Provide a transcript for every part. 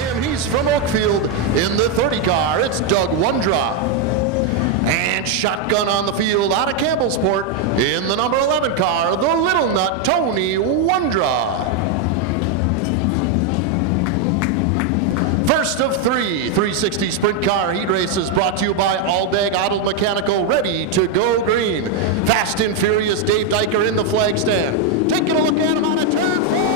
him. He's from Oakfield in the 30 car. It's Doug Wondra. And shotgun on the field out of Campbellsport in the number 11 car, the Little Nut, Tony Wondra. First of three 360 sprint car heat races brought to you by Aldag Auto Mechanical, ready to go green. Fast and Furious Dave Diker in the flag stand. Taking a look at him on a turn 4.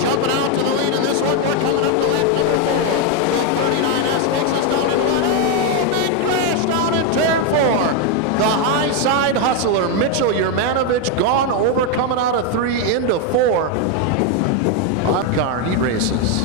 Jumping out to the lead in this one. We're coming up to lap number 4. The 39S takes us down in one. Oh, big crash down in turn 4. The high side hustler, Mitchell Yermanovich, gone over, coming out of 3 into 4. 5 car heat races.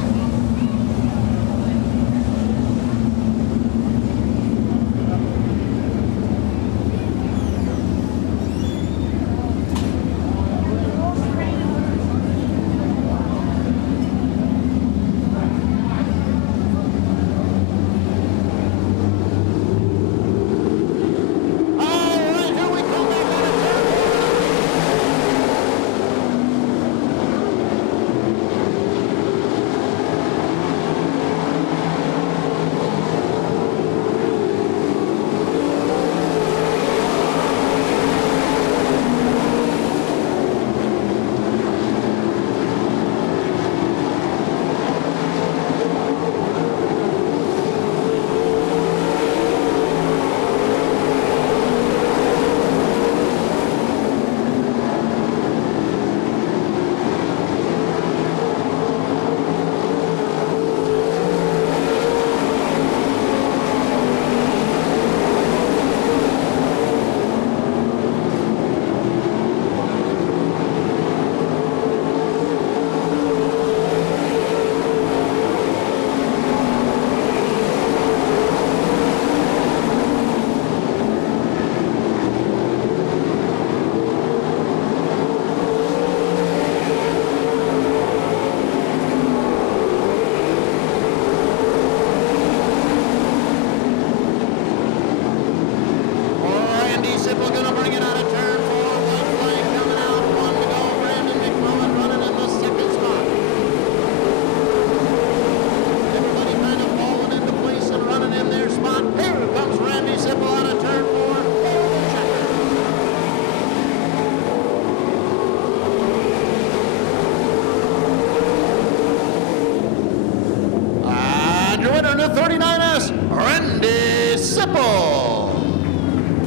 Winner in the 39S, Randy Sipple.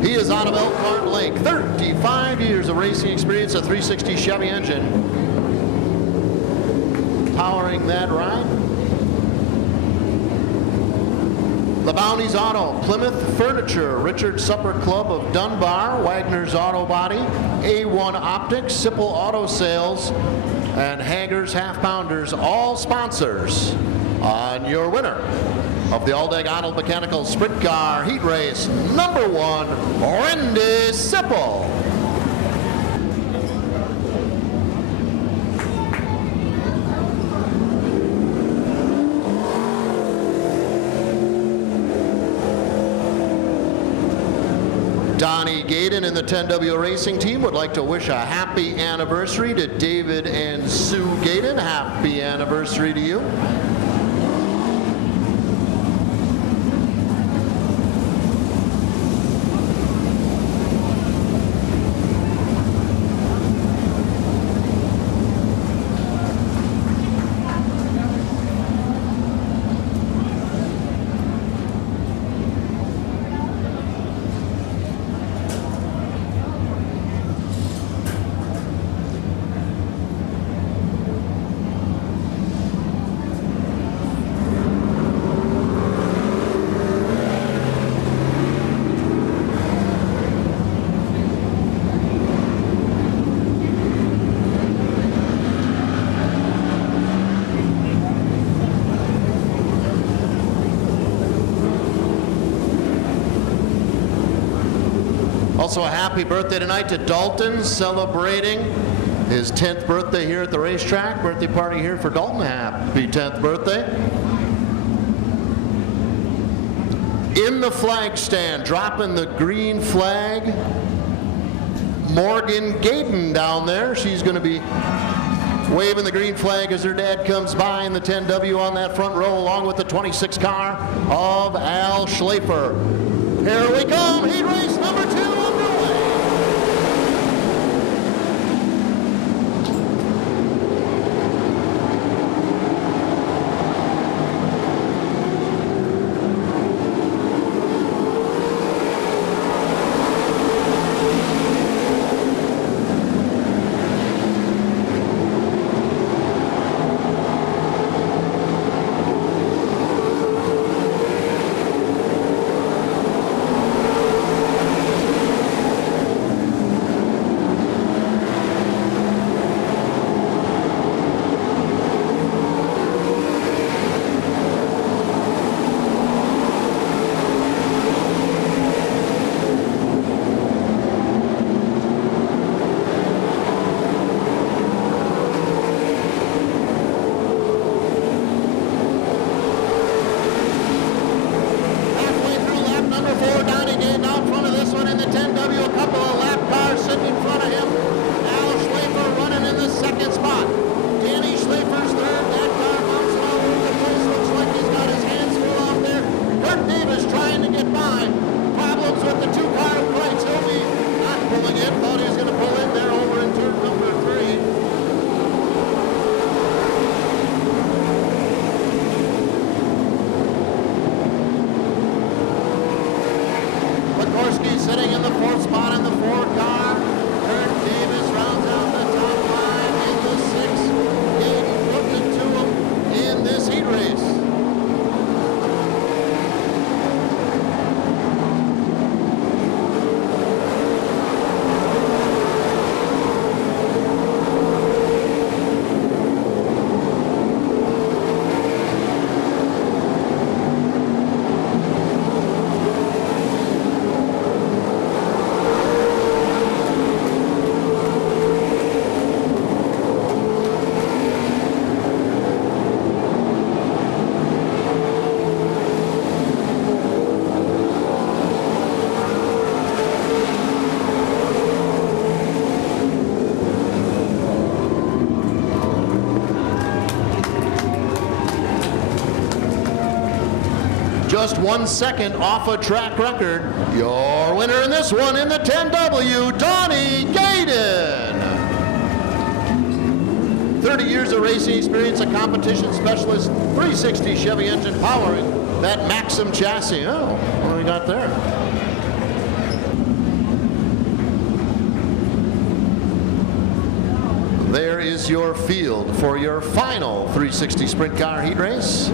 He is out of Elkhart Lake. 35 years of racing experience, a 360 Chevy engine. Powering that ride. The Bounties Auto, Plymouth Furniture, Richard Supper Club of Dunbar, Wagner's Auto Body, A1 Optics, Sipple Auto Sales, and Hager's Half Pounders, all sponsors on your winner of the Aldag Auto Mechanical Sprint Car Heat Race number 1, Randy Sipple. Donnie Gaydon and the 10W Racing team would like to wish a happy anniversary to David and Sue Gaydon. Happy anniversary to you. Also, a happy birthday tonight to Dalton, celebrating his 10th birthday here at the racetrack. Birthday party here for Dalton. Happy 10th birthday. In the flag stand, dropping the green flag, Morgan Gayton down there. She's going to be waving the green flag as her dad comes by in the 10W on that front row, along with the 26 car of Al Schlafer. Here we come, heat race number 2 underway. Sitting in the 4th spot in the 4 car. Kurt Davis rounds out the top line in the 6. Gayton putting it to him in this heat race. Just 1 second off a track record. Your winner in this one in the 10W, Donnie Gayton. 30 years of racing experience, a competition specialist, 360 Chevy engine powering that Maxim chassis. Oh, what do we got there? There is your field for your final 360 Sprint Car Heat Race.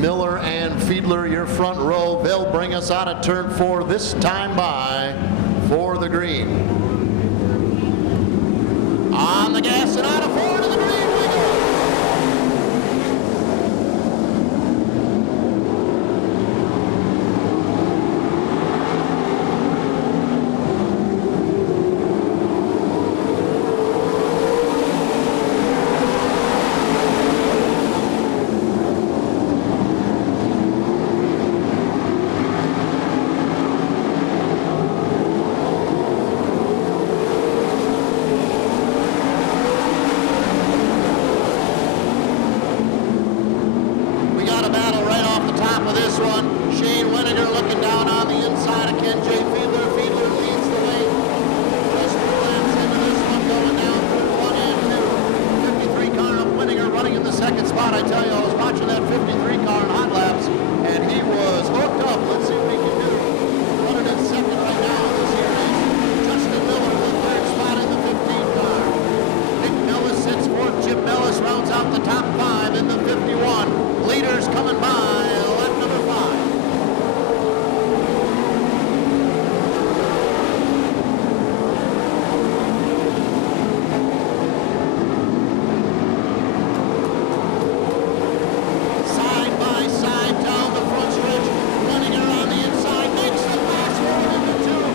Miller and Fiedler, your front row. They'll bring us out of turn 4 this time by for the green. On the gas and out of 4 to the green we go. Two.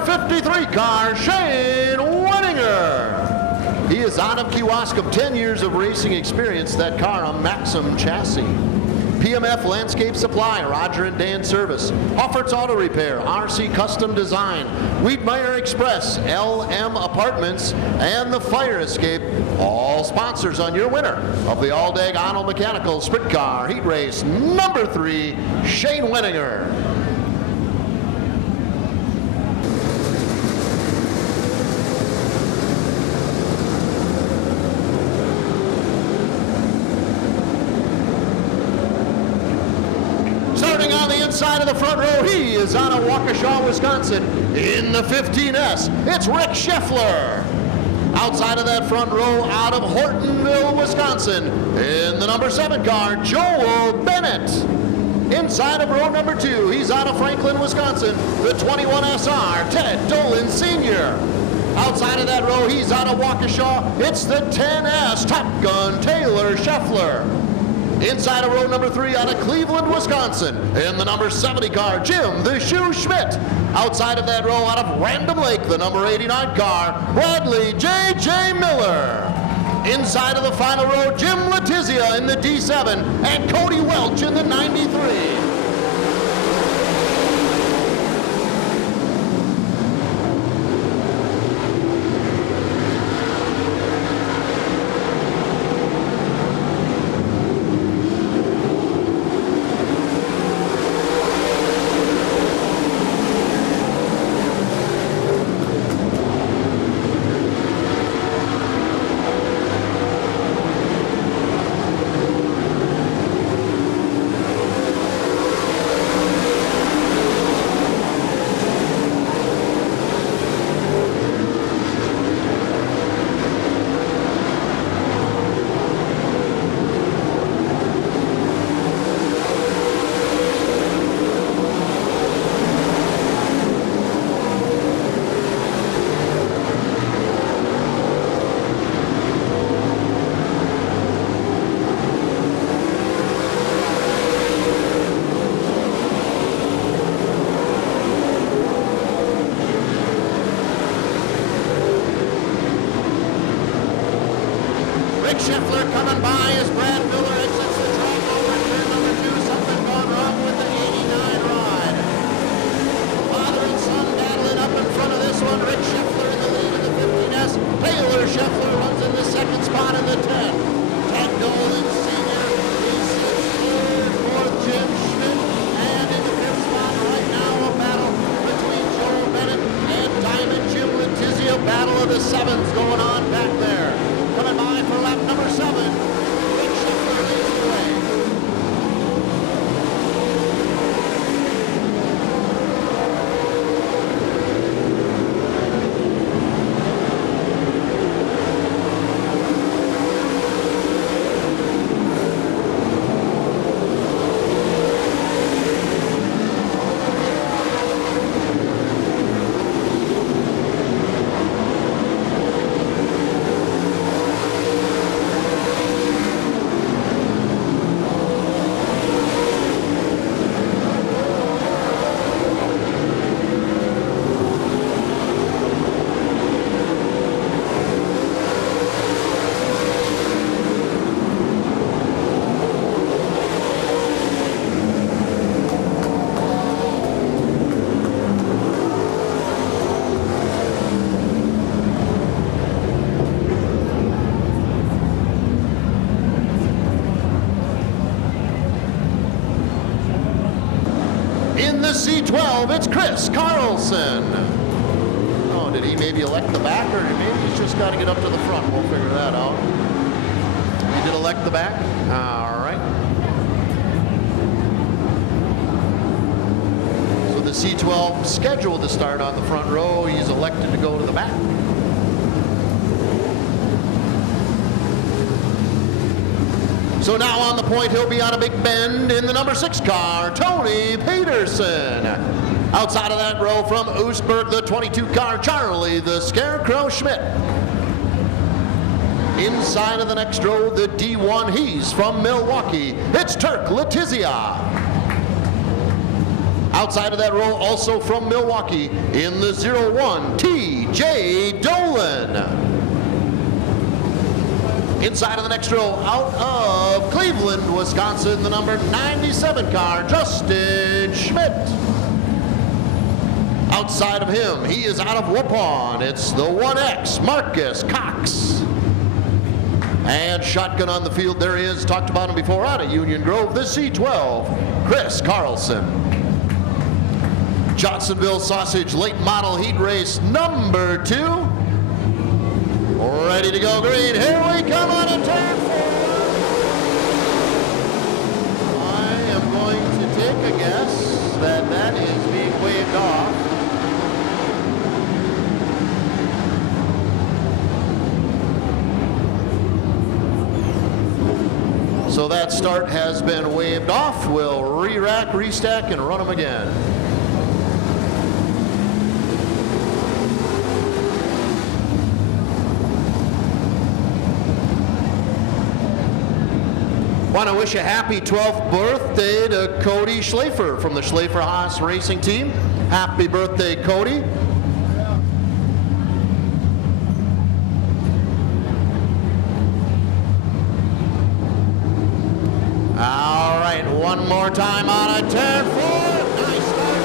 number 53 car, Shane Wenninger. He is out of Kewaskum, 10 years of racing experience. That car, a Maxim chassis. PMF Landscape Supply, Roger and Dan Service, Hoffert's Auto Repair, RC Custom Design, Wiedmeyer Express, LM Apartments, and the Fire Escape, all sponsors on your winner of the All-Dag Auto Mechanical Sprint Car Heat Race number 3, Shane Wenninger. Starting on the inside of the front row, he is out of Waukesha, Wisconsin. In the 15S, it's Rick Scheffler. Outside of that front row, out of Hortonville, Wisconsin, in the number 7 car, Joel Bennett. Inside of row number 2, he's out of Franklin, Wisconsin, the 21SR, Ted Dolan Sr. Outside of that row, he's out of Waukesha, it's the 10S Top Gun Taylor Scheffler. Inside of row number 3 out of Cleveland, Wisconsin, in the number 70 car, Jim the Shoe Schmidt. Outside of that row out of Random Lake, the number 89 car, Bradley J.J. Miller. Inside of the final row, Jim Letizia in the D7 and Cody Welch in the 93. Scheffler coming by as Brad Miller exits the track over turn number 2. Something gone wrong with the 89 rod. Father and son battling up in front of this one. Rick Scheffler in the lead in the 15S. Taylor Scheffler runs in the second spot in the 10. Ted Dolan Sr. is third for Jim Schmidt. And in the 5th spot right now, a battle between Joel Bennett and Diamond Jim Letizia. Battle of the 7s going on back there. Coming by for lap number 7, Rick Scheffler leads the way. In the C12, it's Chris Carlson. Oh, did he maybe elect the back, or maybe he's just got to get up to the front? We'll figure that out. He did elect the back? All right. So the C12 scheduled to start on the front row. He's elected to go to the back. So now on the point, he'll be on a big bend in the number 6 car, Tony Peterson. Outside of that row from Oostburg, the 22 car, Charlie the Scarecrow Schmidt. Inside of the next row, the D1, he's from Milwaukee. It's Turk Letizia. Outside of that row, also from Milwaukee, in the 01, T.J. Dolan. Inside of the next row, out of Cleveland, Wisconsin, the number 97 car, Justin Schmidt. Outside of him, he is out of Waupun. It's the 1X, Marcus Cox. And shotgun on the field, there he is. Talked about him before out of Union Grove, the C12, Chris Carlson. Johnsonville Sausage Late Model Heat Race number 2. Ready to go green. Here we come on a turn 4. I am going to take a guess that that is being waved off. So that start has been waved off. We'll re-rack, restack, and run them again. Want to wish a happy 12th birthday to Cody Schlafer from the Schlafer Haas Racing Team. Happy birthday, Cody. All right, one more time on a turn 4. Nice start.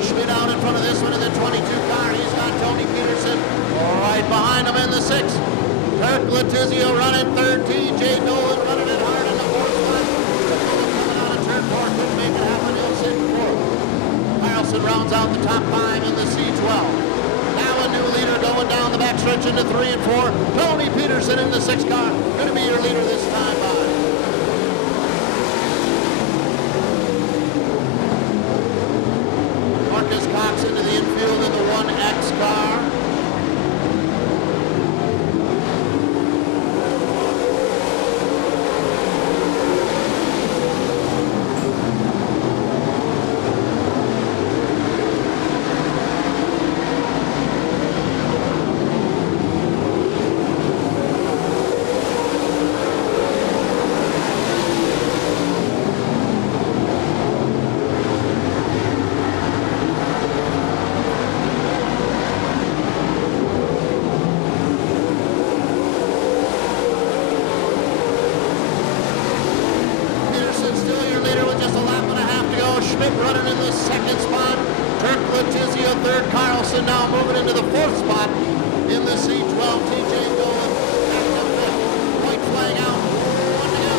Schmidt out in front of this one in the 22 car. He's got Tony Peterson right behind him in the 6. Kirk Letizio running third. T.J. Dolan running it hard in the 4th spot. Coming out of turn 4. Couldn't make it happen. He'll sit 4th. Carlson rounds out the top 5 in the C12. Now a new leader going down the backstretch into 3 and 4. Tony Peterson in the 6 car. Going to be your leader this time by. Marcus Cox into the infield in the 1X car. Running in the 2nd spot. Kirk Letizio 3rd. Carlson now moving into the 4th spot in the C12. T.J. Dolan back up 5th. White flag out. 1 to go.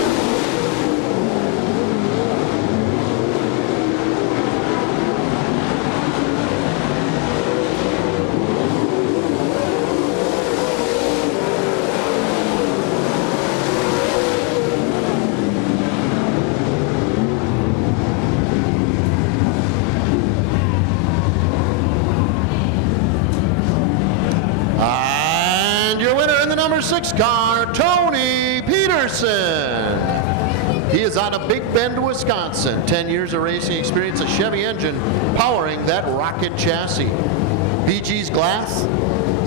Number 6 car, Tony Peterson. He is out of Big Bend, Wisconsin. 10 years of racing experience, a Chevy engine powering that rocket chassis. BG's Glass,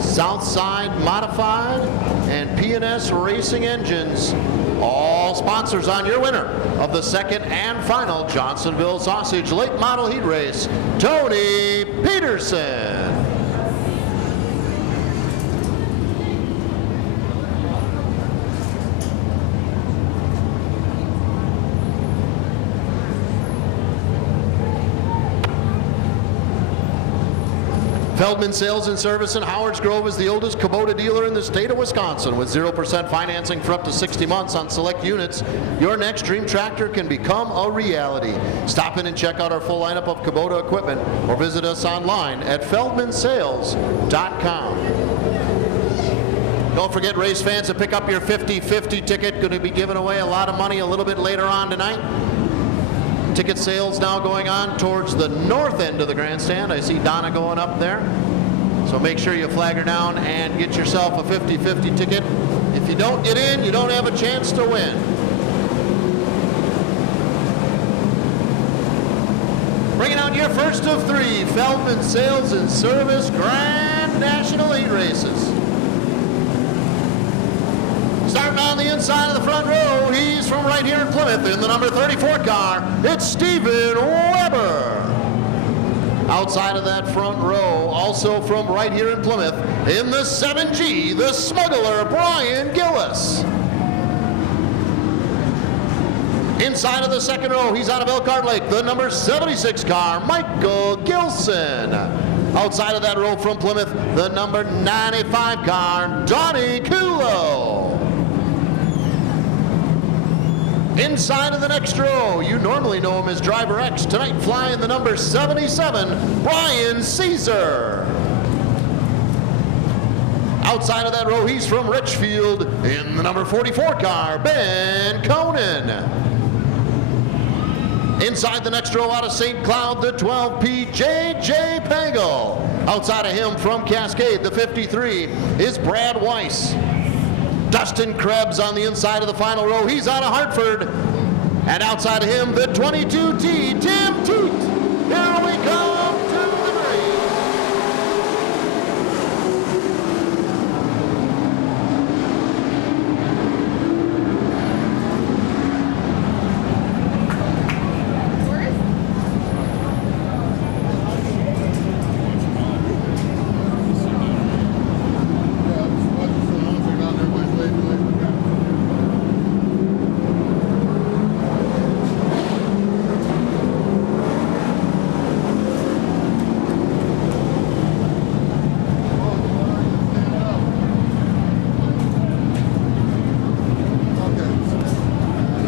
Southside Modified, and P&S Racing Engines. All sponsors on your winner of the 2nd and final Johnsonville Sausage Late Model Heat Race, Tony Peterson. Feldman Sales and Service in Howards Grove is the oldest Kubota dealer in the state of Wisconsin. With 0% financing for up to 60 months on select units, your next dream tractor can become a reality. Stop in and check out our full lineup of Kubota equipment or visit us online at feldmansales.com. Don't forget, race fans, to pick up your 50-50 ticket. Going to be giving away a lot of money a little bit later on tonight. Ticket sales now going on towards the north end of the grandstand. I see Donna going up there. So make sure you flag her down and get yourself a 50-50 ticket. If you don't get in, you don't have a chance to win. Bringing out your first of three Feldman Sales and Service Grand National 8 races. Starting on the inside of the front row, he's from right here in Plymouth in the number 34 car. It's Steven Weber. Outside of that front row, also from right here in Plymouth, in the 7G, the smuggler, Brian Gillis. Inside of the second row, he's out of Elkhart Lake, the number 76 car, Michael Gilson. Outside of that row from Plymouth, the number 95 car, Donnie Kulo. Inside of the next row, you normally know him as Driver X. Tonight flying the number 77, Brian Caesar. Outside of that row, he's from Richfield in the number 44 car, Ben Conan. Inside the next row out of St. Cloud, the 12P, J.J. Pagel. Outside of him from Cascade, the 53, is Brad Weiss. Dustin Krebs on the inside of the final row. He's out of Hartford. And outside of him, the 22T, Tim Teat. Here we come to the green.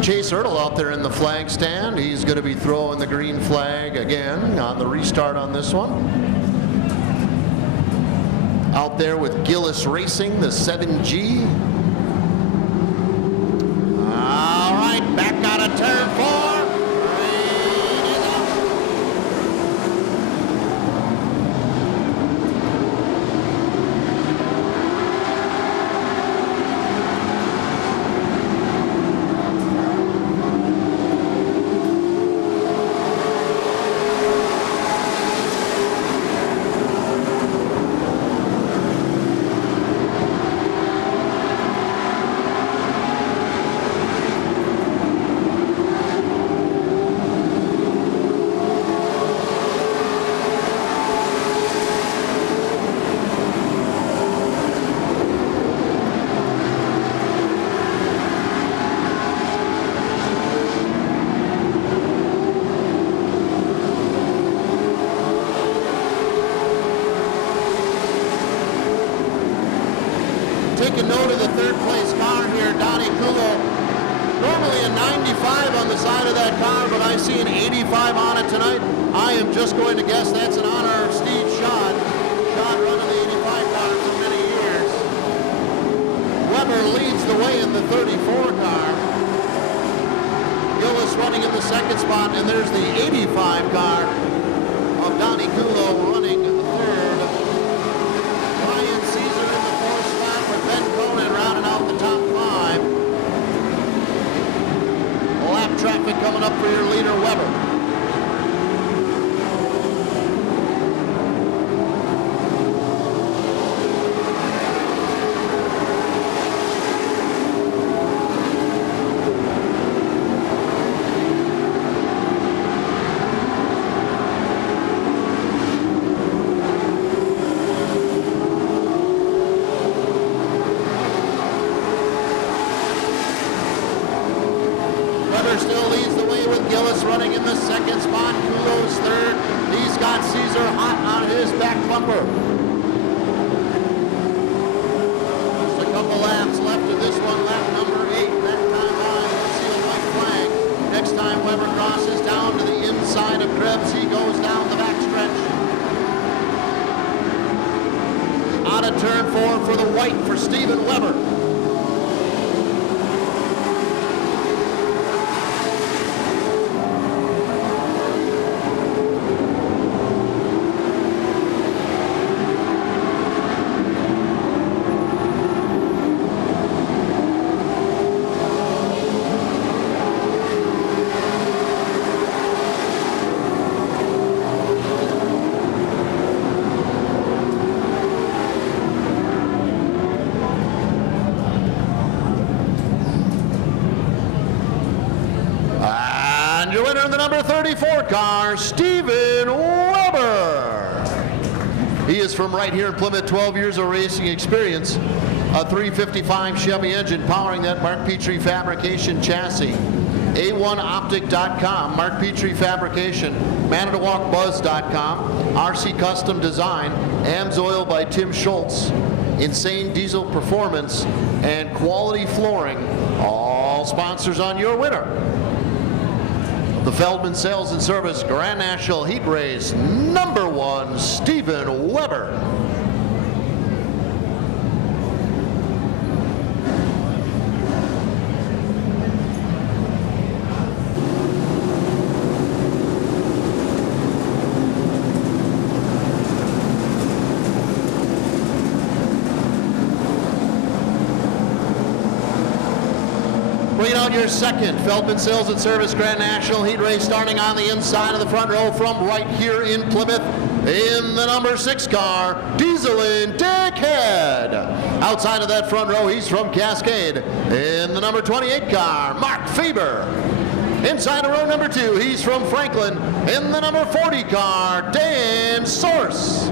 Chase Ertl out there in the flag stand. He's going to be throwing the green flag again on the restart on this one. Out there with Gillis Racing, the 7G. All right, back out of turn 4. Taking note of the third place car here, Donnie Kulo. Normally a 95 on the side of that car, but I see an 85 on it tonight. I am just going to guess that's in honor of Steve Schott. Schott running the 85 car for many years. Weber leads the way in the 34 car. Gillis running in the second spot, and there's the 85 car of Donnie Kulo running third. Brian Caesar in the fourth spot with Ben Conan rounding out the top 5. Lap traffic coming up for your leader, Weber. Supper. Just a couple laps left of this one, lap number 8. That time by, let's see a white flag. Next time Weber crosses down to the inside of Krebs, he goes down the backstretch. Out of turn 4 for the white for Steven Weber. And your winner in the number 34 car, Steven Weber. He is from right here in Plymouth, 12 years of racing experience. A 355 Chevy engine powering that Mark Pdtr fabrication chassis. A1optic.com, Mark Pdtr fabrication, manitowalkbuzz.com, RC Custom Design, AMSOIL by Tim Schultz, Insane Diesel Performance, and Quality Flooring. All sponsors on your winner. The Feldman Sales and Service Grand National Heat Race, number 1, Steven Weber. Bring out your second Feldman Sales and Service Grand National Heat Race, starting on the inside of the front row from right here in Plymouth. In the number 6 car, Diesel and Dickhead. Outside of that front row, he's from Cascade. In the number 28 car, Mark Faber. Inside of row number 2, he's from Franklin. In the number 40 car, Dan Source.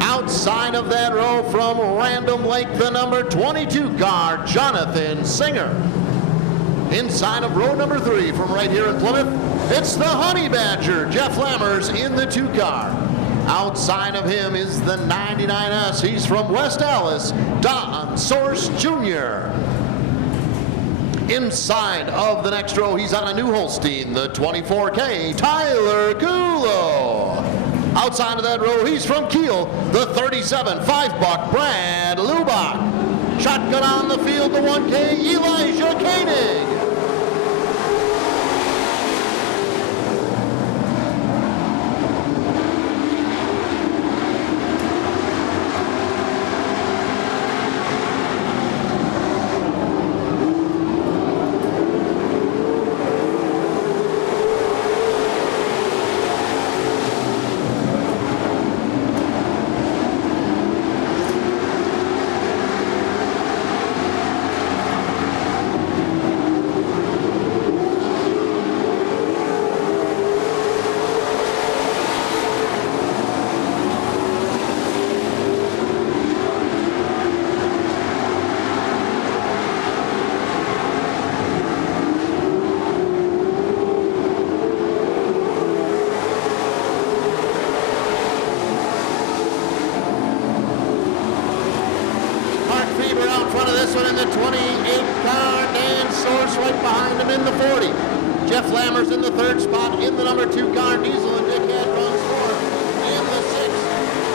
Outside of that row from Random Lake, the number 22 car, Jonathan Singer. Inside of row number 3 from right here in Plymouth, it's the Honey Badger, Jeff Lammers in the 2 car. Outside of him is the 99S. He's from West Allis, Don Source Jr. Inside of the next row, he's on a new Holstein, the 24K, Tyler Gulo. Outside of that row, he's from Kiel, the 37 5-buck, Brad Lubach. Shotgun on the field, the 1K, Elijah Koenig. Out front of this one in the 28 car, Dan Source right behind him in the 40. Jeff Lammers in the 3rd spot in the number 2 car, Diesel and Dickhead runs 4. In the 6,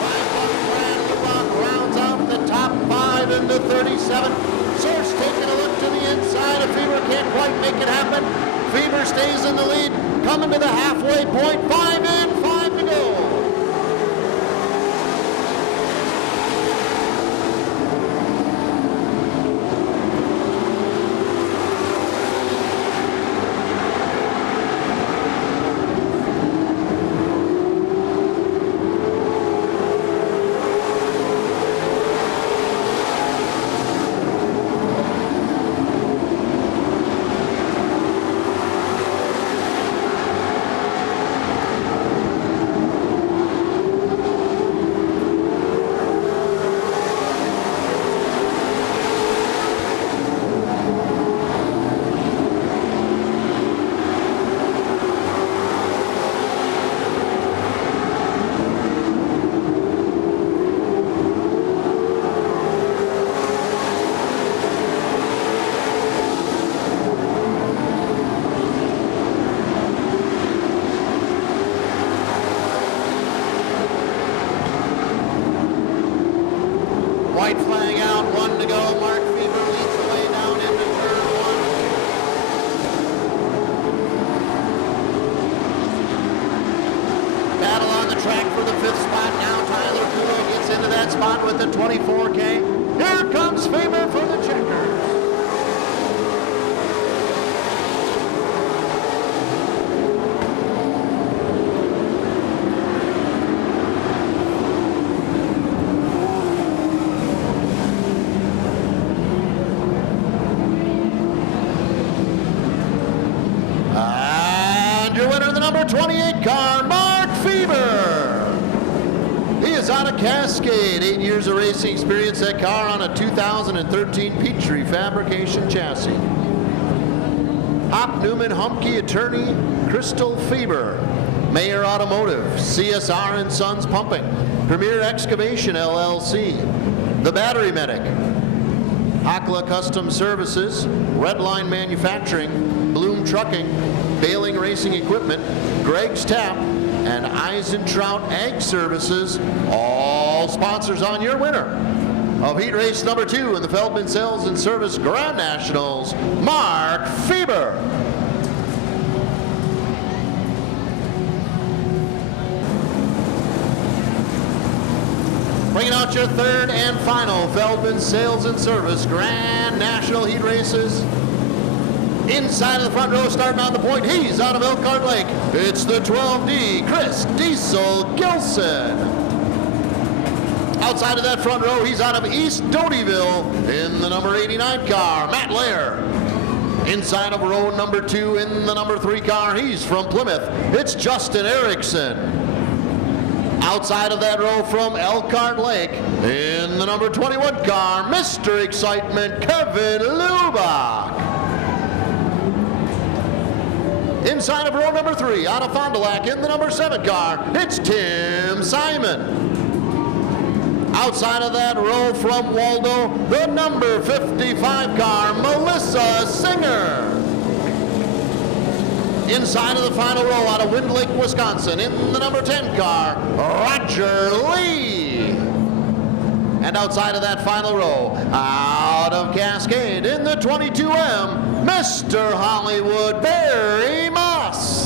5-buck Brad Lubach rounds out the top 5 in the 37. Source taking a look to the inside of Fever, can't quite make it happen. Fever stays in the lead, coming to the halfway point, 5 in, 5 to go. White flag out, 1 to go. Mark Fever leads the way down into turn 1. Battle on the track for the 5th spot. Now Tyler Kulo gets into that spot with the 24K. Here comes Faber for the Checkers. And your winner, the number 28 car, Mark Feber. He is out of Cascade. 8 years of racing experience. That car on a 2013 Pdtr fabrication chassis. Hop Newman Humke attorney, Crystal Feber. Mayer Automotive, CSR and Sons Pumping. Premier Excavation LLC. The Battery Medic. Hakla Custom Services, Redline Manufacturing, Bloom Trucking, Baling Racing Equipment, Greg's Tap, and Eisentrout Ag Services, all sponsors on your winner of heat race number 2 in the Feldman Sales and Service Grand Nationals, Mark Feber. Bringing out your 3rd and final Feldman Sales and Service Grand National Heat Races. Inside of the front row, starting on the point, he's out of Elkhart Lake. It's the 12D, Chris Diesel Gilson. Outside of that front row, he's out of East Dotyville in the number 89 car, Matt Lair. Inside of row number 2 in the number 3 car, he's from Plymouth. It's Justin Erickson. Outside of that row from Elkhart Lake, in the number 21 car, Mr. Excitement, Kevin Lubach. Inside of row number 3, out of Fond du Lac, in the number 7 car, it's Tim Simon. Outside of that row from Waldo, the number 55 car, Melissa Singer. Inside of the final row out of Wind Lake, Wisconsin, in the number 10 car, Roger Lee. And outside of that final row, out of Cascade, in the 22M, Mr. Hollywood, Barry Moss.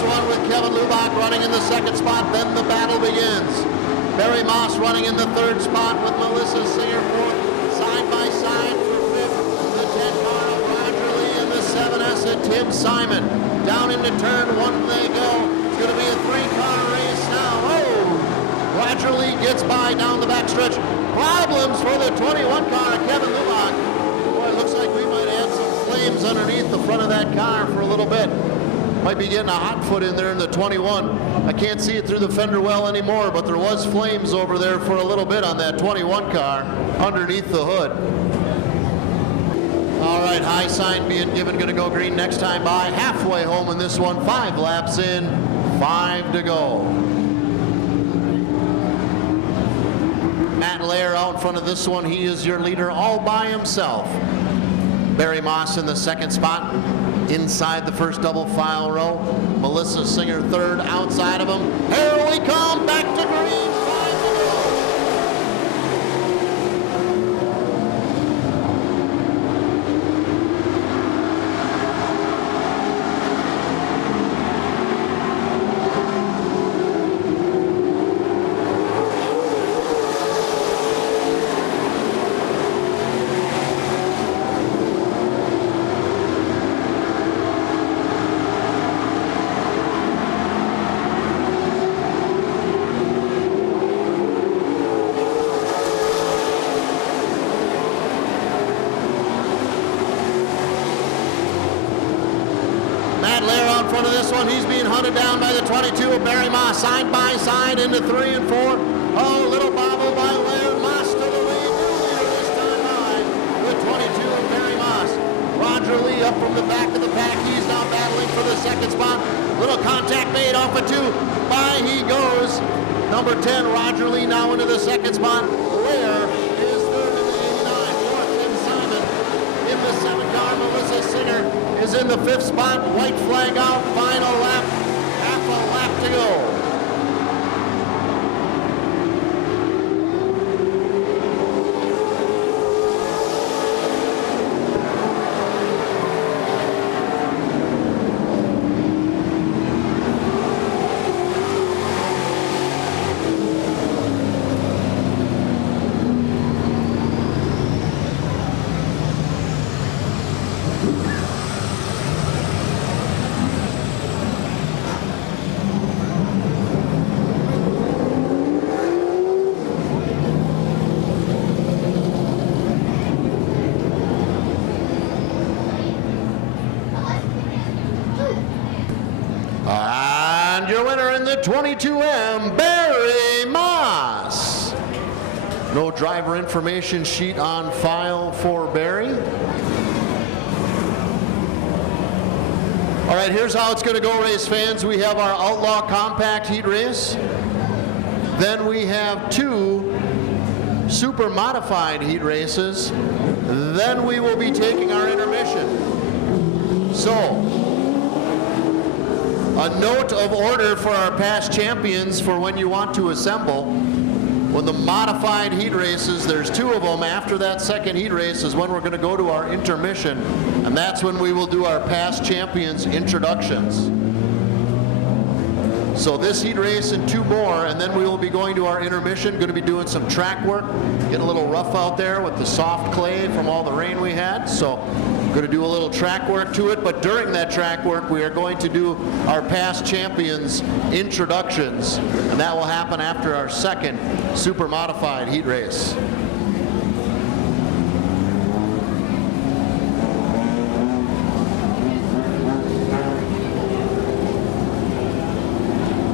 this one with Kevin Lubach running in the second spot. Then the battle begins. Barry Moss running in the third spot with Melissa Singer fourth. Side by side for fifth. The 10 car of Roger Lee in the 7S and Tim Simon. Down into turn one they go. It's going to be a 3-car race now. Oh! Roger Lee gets by down the backstretch. Problems for the 21 car of Kevin Lubach. Boy, it looks like we might add some flames underneath the front of that car for a little bit. Might be getting a hot foot in there in the 21. I can't see it through the fender well anymore, but there was flames over there for a little bit on that 21 car underneath the hood. All right, high sign being given, going to go green next time by. Halfway home in this one, 5 laps in, 5 to go. Matt Lair out in front of this one. He is your leader all by himself. Barry Moss in the second spot. Inside the first double file row. Melissa Singer third outside of him. Here we come, back to green. 5 to go. He's being hunted down by the 22 of Barry Moss, side by side into 3 and 4. Oh, little bobble by Lair. Moss to the lead. Leader this time by the 22 of Barry Moss. Roger Lee up from the back of the pack. He's now battling for the second spot. Little contact made off of 2. By he goes. Number 10, Roger Lee now into the second spot. Lair is third in the 89. Fourth, Tim Simon. In the 7 car, Melissa Singer is in the 5th spot. White flag out, final lap, half a lap to go. And your winner in the 22M, Barry Moss. No driver information sheet on file for Barry. All right, here's how it's going to go, race fans. We have our Outlaw Compact Heat Race. Then we have 2 Super Modified Heat Races. Then we will be taking our intermission. So, a note of order for our past champions for when you want to assemble. When the modified heat races, there's 2 of them. After that second heat race is when we're going to go to our intermission, and that's when we will do our past champions introductions. So this heat race and 2 more, and then we will be going to our intermission. Going to be doing some track work, getting a little rough out there with the soft clay from all the rain we had. So going to do a little track work to it, but during that track work we are going to do our past champions introductions, and that will happen after our second super modified heat race.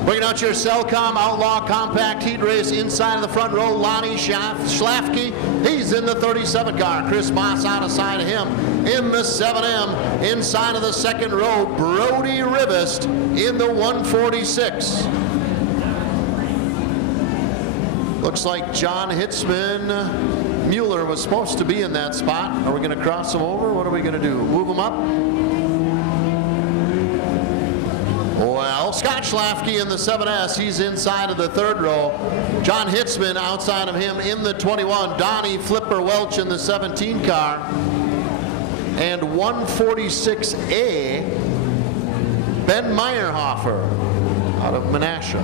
Bringing out your Cellcom Outlaw Compact Heat Race inside of the front row, Lonnie Schlafke. He's in the 37 car. Chris Moss out of side of him in the 7M. Inside of the second row, Brody Rivest in the 146. Looks like John Hitzman Mueller was supposed to be in that spot. Are we going to cross him over? What are we going to do? Move him up? Well, Scott Schlafke in the 7S, he's inside of the third row. John Hitzman outside of him in the 21. Donnie Flipper Welch in the 17 car. And 146A Ben Meyerhofer out of Menasha.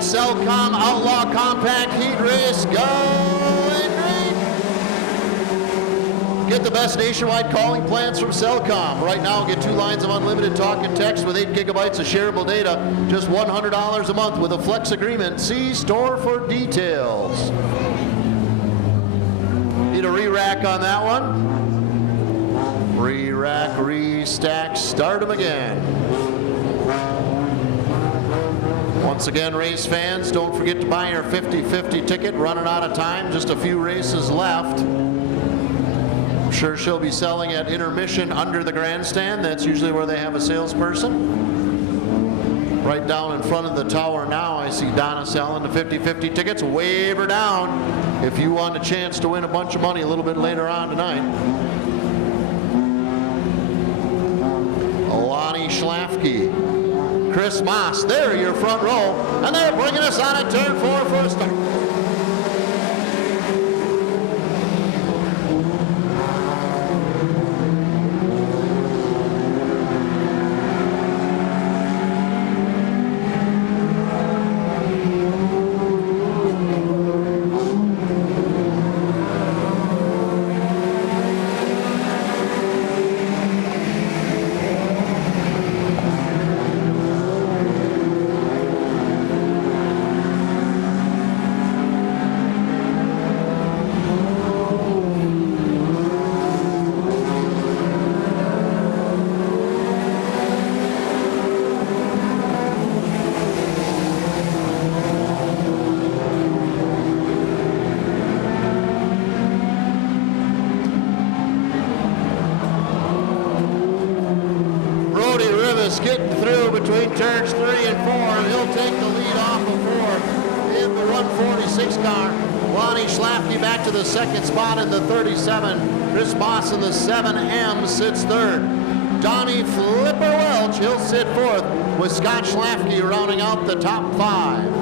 Cellcom Outlaw Compact Heat Race going green. Get the best nationwide calling plans from Cellcom. Right now, get 2 lines of unlimited talk and text with 8 gigabytes of shareable data. Just $100 a month with a flex agreement. See store for details. Need a re-rack on that one? Re-rack, re-stack, start them again. Once again, race fans, don't forget to buy your 50-50 ticket. Running out of time, just a few races left. I'm sure she'll be selling at intermission under the grandstand. That's usually where they have a salesperson. Right down in front of the tower now, I see Donna selling the 50-50 tickets. Wave her down if you want a chance to win a bunch of money a little bit later on tonight. Lonnie Schlafke. Chris Moss, there, your front row, and they're bringing us on at turn 4 for a start. Getting through between turns 3 and 4, and he'll take the lead off of 4 in the 146 car. Lonnie Schlafke back to the second spot in the 37. Chris Moss in the 7M sits third. Donnie Flipper Welch, he'll sit fourth, with Scott Schlafke rounding out the top 5.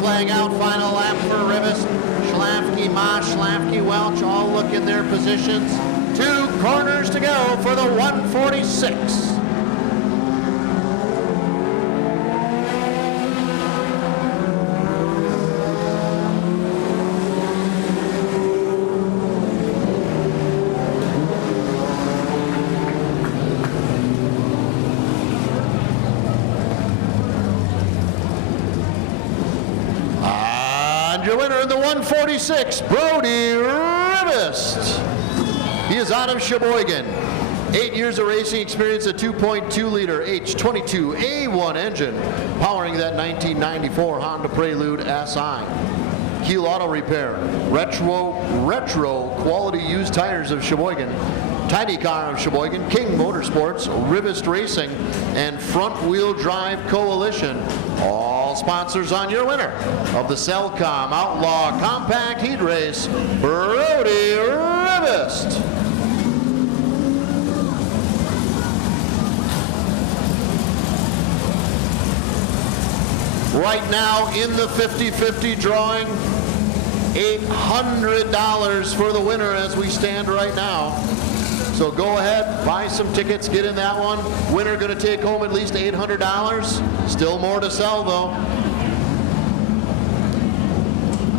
Flag out, final lap for Rivas. Schlafke, Moss, Schlafke, Welch all look in their positions. 2 corners to go for the 146. Your winner in the 146, Brody Rivest. He is out of Sheboygan. 8 years of racing experience, a 2.2-liter H22A1 engine, powering that 1994 Honda Prelude SI. Keel Auto Repair, retro quality used tires of Sheboygan, Tiny Car of Sheboygan, King Motorsports, Rivest Racing, and Front Wheel Drive Coalition. All sponsors on your winner of the Cellcom Outlaw Compact Heat Race, Brody Rivest. Right now in the 50-50 drawing, $800 for the winner as we stand right now. So go ahead, buy some tickets, get in that one. Winner going to take home at least $800. Still more to sell though.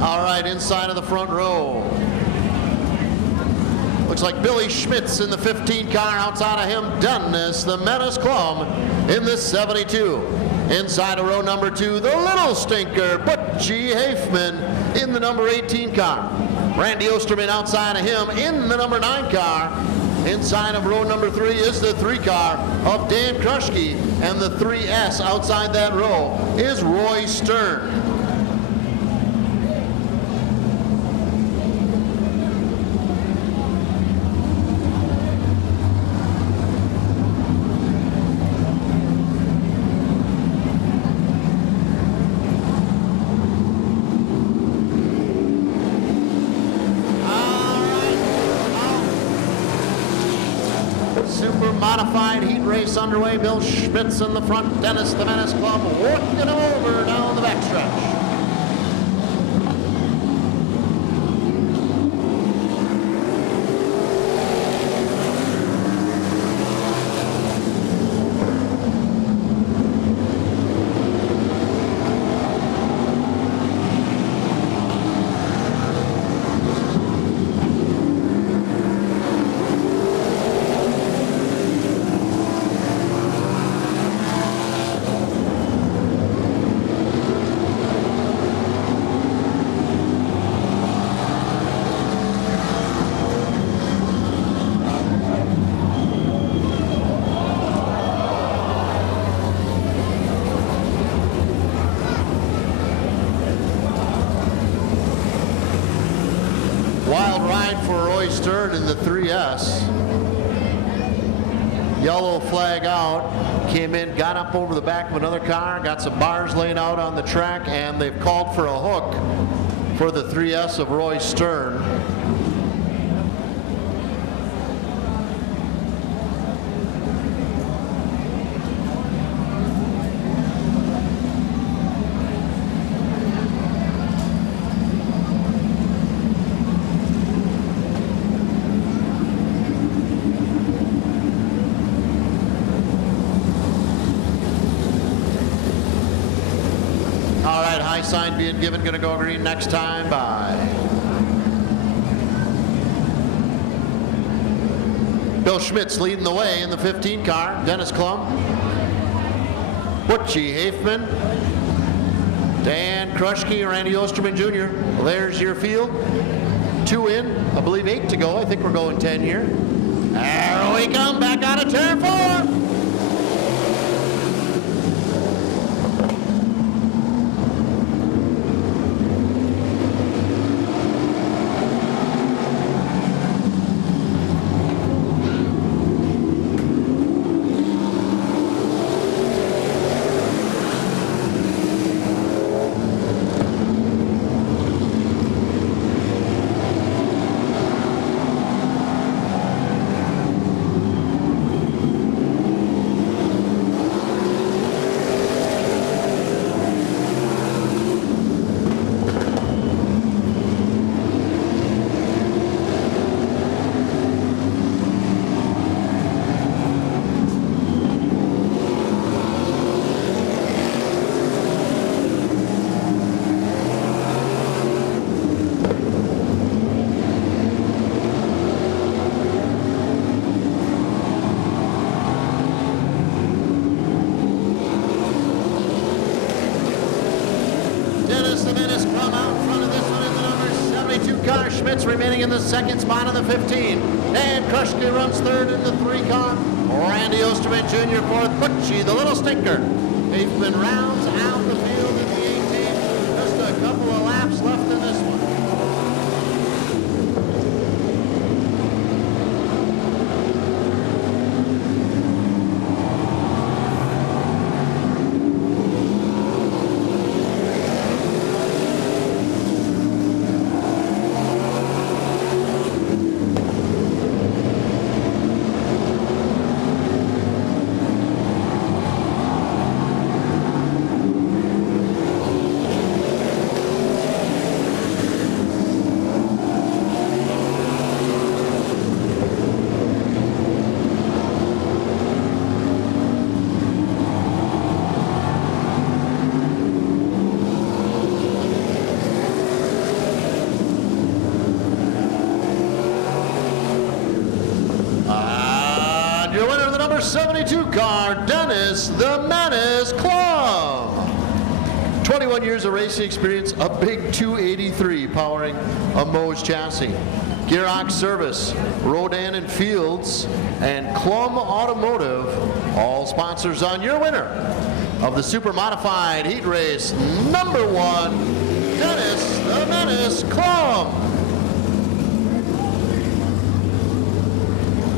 All right, inside of the front row. Looks like Billy Schmitz in the 15 car. Outside of him, Dennis the Menace Klum in the 72. Inside of row number 2, the little stinker, Butchie Hafman in the number 18 car. Randy Osterman outside of him in the number 9 car. Inside of row number 3 is the 3 car of Dan Kruschke, and the 3S outside that row is Roy Stern. Super modified heat race underway. Bill Schmitz in the front. Dennis the Menace Club working him over down the backstretch. Wild ride for Roy Stern in the 3S. Yellow flag out. Came in, got up over the back of another car, got some bars laid out on the track, and they've called for a hook for the 3S of Roy Stern. All right, high sign being given, going to go green next time by Bill Schmitz leading the way in the 15 car. Dennis Klum, Butchie Hafman, Dan Kruschke, Randy Osterman Jr. There's your field. 2 in, I believe 8 to go. I think we're going 10 here. There we come, back out of turn 4. Dennis the Menace come out in front of this one in the number 72 car. Schmitz remaining in the second spot in the 15. Dan Kruschke runs third in the 3 car. Randy Osterman Jr. fourth. Butchie, the little stinker. Hafman rounds out the field in the 18. Just a couple of laps left in this one. number 72 car, Dennis the Menace Club. 21 years of racing experience, a big 283 powering a Mose chassis. Gearbox Service, Rodan and Fields, and Klum Automotive, all sponsors on your winner of the Super Modified Heat Race number 1, Dennis the Menace Klum.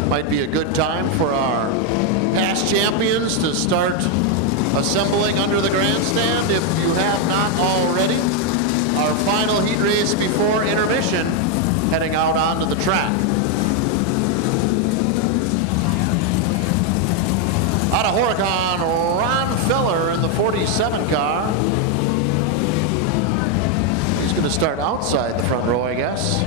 Might be a good time for our past champions to start assembling under the grandstand if you have not already. Our final heat race before intermission, heading out onto the track. Out of Horicon, Ron Feller in the 47 car. He's going to start outside the front row, I guess.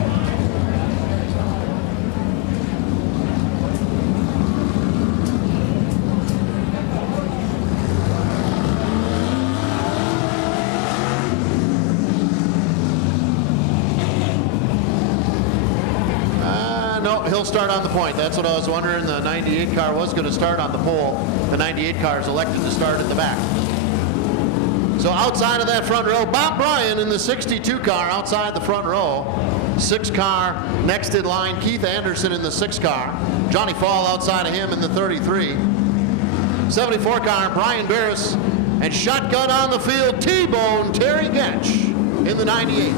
No, he'll start on the point. That's what I was wondering. The 98 car was going to start on the pole. The 98 car is elected to start at the back. So outside of that front row, Bob Bryan in the 62 car outside the front row. 6 car next in line, Keith Anderson in the 6 car. Johnny Fall outside of him in the 33. 74 car, Brian Barris. And shotgun on the field, T-Bone Terry Getch in the 98.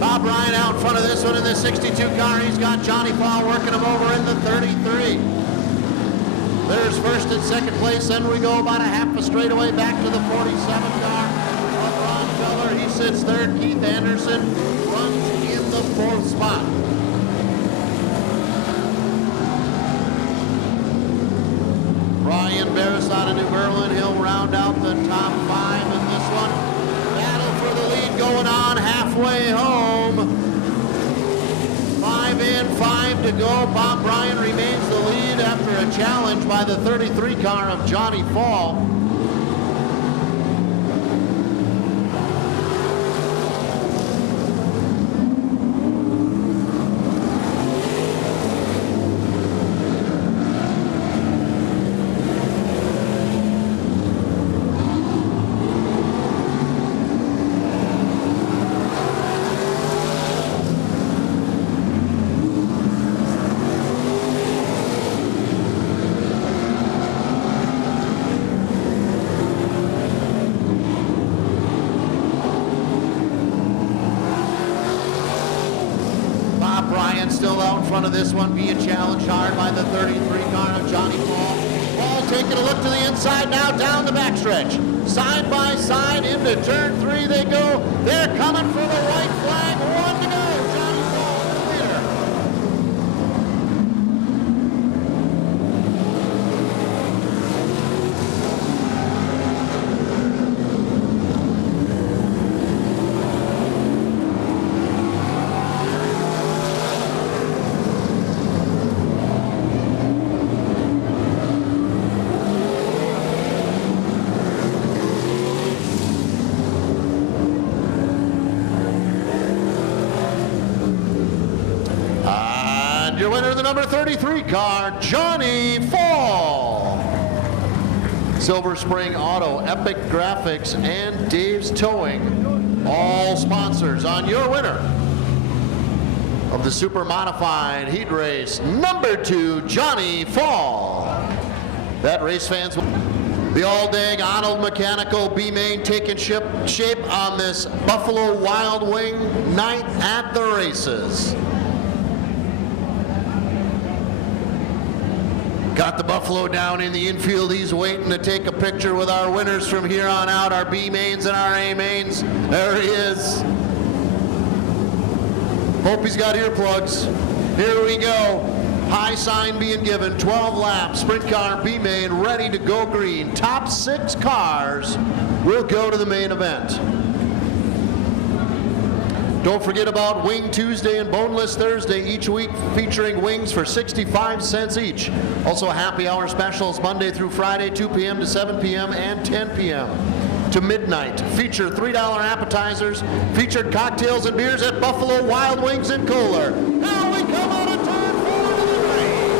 Bob Bryan out in front of this one in the 62 car. He's got Johnny Paul working him over in the 33. There's first and second place. Then we go about a half a straightaway back to the 47 car of Ron Feller. He sits third. Keith Anderson runs in the 4th spot. Brian Barris out of New Berlin. He'll round out the top 5 in this one. Battle for the lead going on halfway home. 5 in, 5 to go. Bob Bryan remains the lead after a challenge by the 33 car of Johnny Fall. Bryan still out in front of this one, being challenged hard by the 33 car of Johnny Paul. Paul taking a look to the inside now, down the backstretch. Side by side into turn 3 they go. They're coming for the white flag. 1 to go. Johnny Paul, the leader. Your winner of the number 33 car, Johnny Fall. Silver Spring Auto, Epic Graphics, and Dave's Towing, all sponsors on your winner of the Super Modified Heat Race number 2, Johnny Fall. That race fans will The all-day Arnold Mechanical B-Main taking shape on this Buffalo Wild Wing night at the races. Got the Buffalo down in the infield. He's waiting to take a picture with our winners from here on out, our B-Mains and our A-Mains. There he is. Hope he's got earplugs. Here we go. High sign being given, 12 laps, sprint car B-Main ready to go green. Top 6 cars will go to the main event. Don't forget about Wing Tuesday and Boneless Thursday each week, featuring wings for 65 cents each. Also happy hour specials Monday through Friday, 2 p.m. to 7 p.m. and 10 p.m. to midnight. Feature $3 appetizers, featured cocktails and beers at Buffalo Wild Wings in Kohler. Now we come out of turn 4 to the green.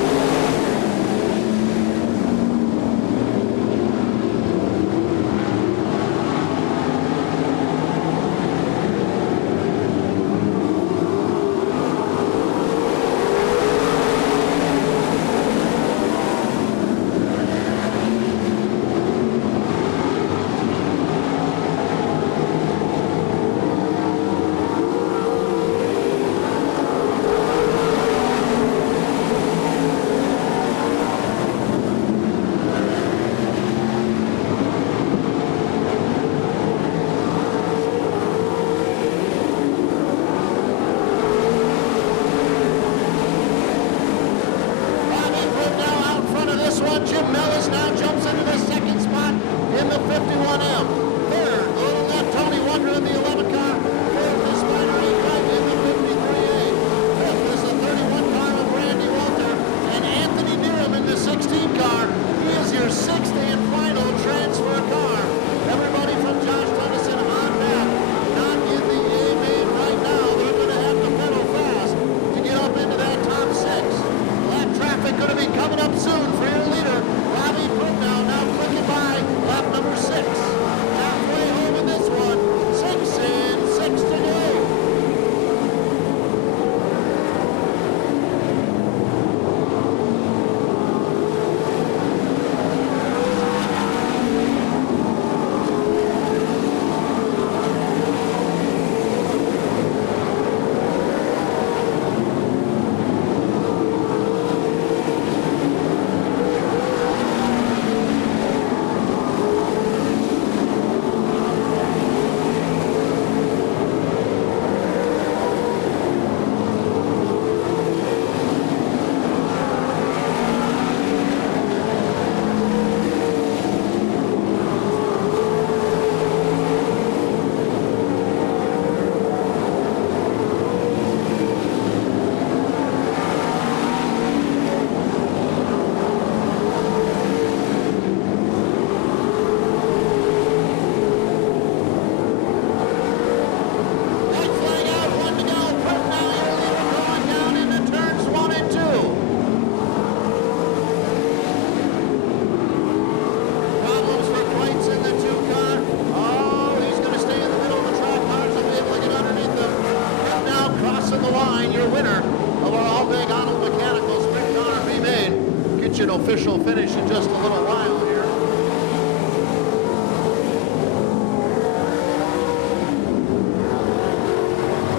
Official finish in just a little while here.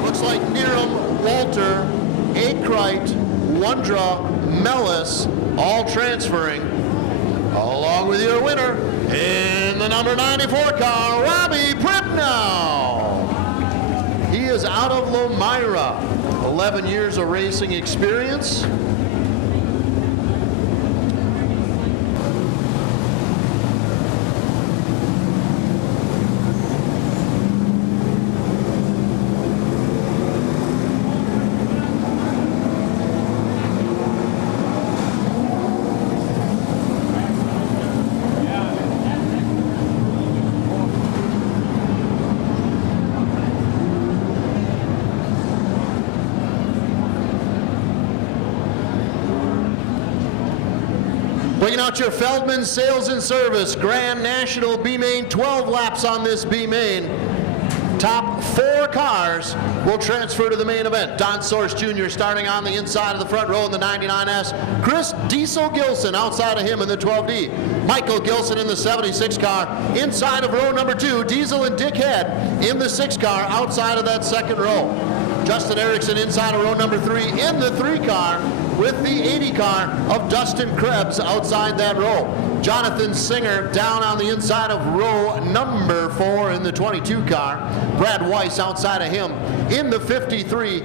Looks like Neerum, Walter, Akrite, Wondra, Mellis all transferring, along with your winner in the number 94 car, Robbie Pripnow. He is out of Lomira, 11 years of racing experience. Bringing out your Feldman Sales and Service Grand National B-Main, 12 laps on this B-Main. top 4 cars will transfer to the main event. Don Source Jr. starting on the inside of the front row in the 99S. Chris Diesel Gilson outside of him in the 12D. Michael Gilson in the 76 car. Inside of row number 2, Diesel and Dick Head in the 6 car outside of that second row. Justin Erickson inside of row number 3 in the 3 car with the 80 car of Dustin Krebs outside that row. Jonathan Singer down on the inside of row number 4 in the 22 car. Brad Weiss outside of him in the 53.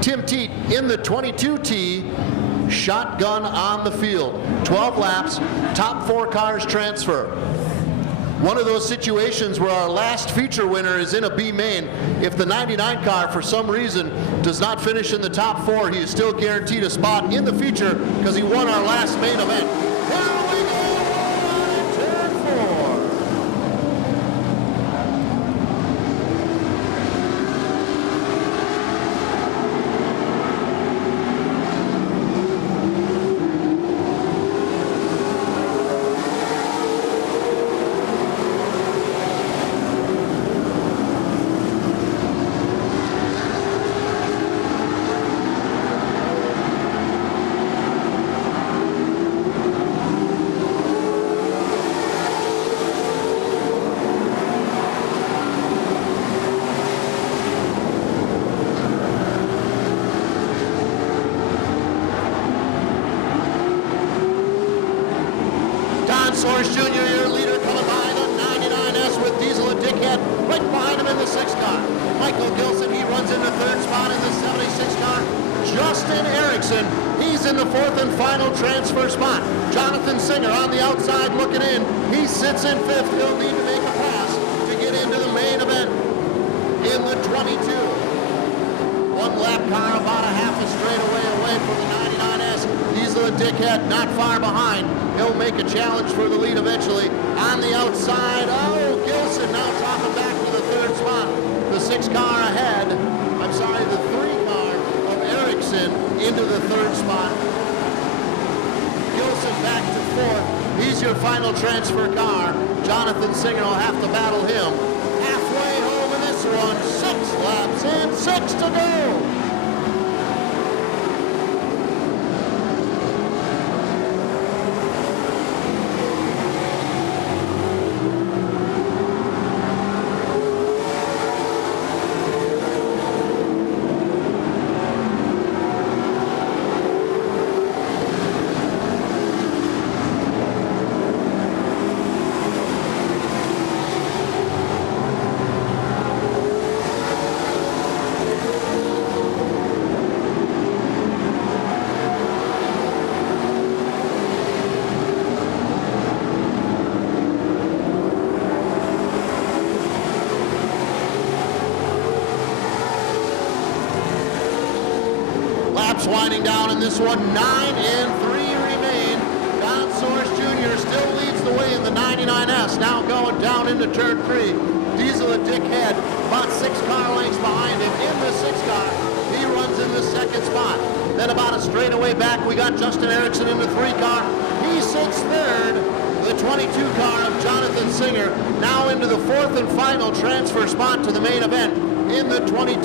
Tim Teat in the 22T. Shotgun on the field. 12 laps, top 4 cars transfer. One of those situations where our last feature winner is in a B main. If the 99 car for some reason does not finish in the top 4, he is still guaranteed a spot in the feature because he won our last main event. Here we go on turn 4. Source Jr., your leader, coming by the 99S with Diesel and Dickhead. Right behind him in the 6 car. Michael Gilson, he runs in the 3rd spot in the 76 car. Justin Erickson, he's in the 4th and final transfer spot. Jonathan Singer on the outside looking in. He sits in 5th. He'll need to make a pass to get into the main event in the 22. 1 lap car about a half a straightaway away from the 99S. Diesel and Dickhead not far behind. He'll make a challenge for the lead eventually. On the outside, oh, Gilson now dropping back to the 3rd spot. The 6 car ahead, I'm sorry, the 3 car of Erickson into the 3rd spot. Gilson back to 4th. He's your final transfer car. Jonathan Singer will have to battle him. Halfway home in this one, 6 laps in, 6 to go. Winding down in this one, 9 and 3 remain. Don Source Jr. still leads the way in the 99S, now going down into turn 3. Diesel and Dick Head about 6 car lengths behind him in the 6 car. He runs in the 2nd spot. Then about a straightaway back, we got Justin Erickson in the 3 car. He sits 3rd. The 22 car of Jonathan Singer now into the 4th and final transfer spot to the main event in the 22.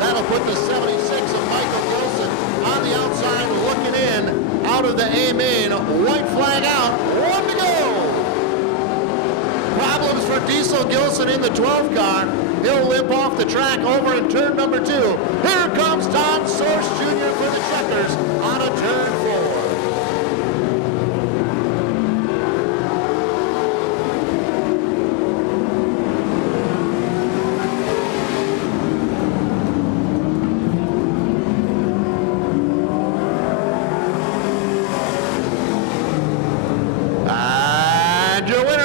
That'll put the 76 of Michael Gilson on the outside looking in out of the A main. White flag out, 1 to go. Problems for Diesel Gilson in the 12 car. He'll limp off the track over in turn number 2. Here comes Don Source Jr. for the Checkers on a turn 4.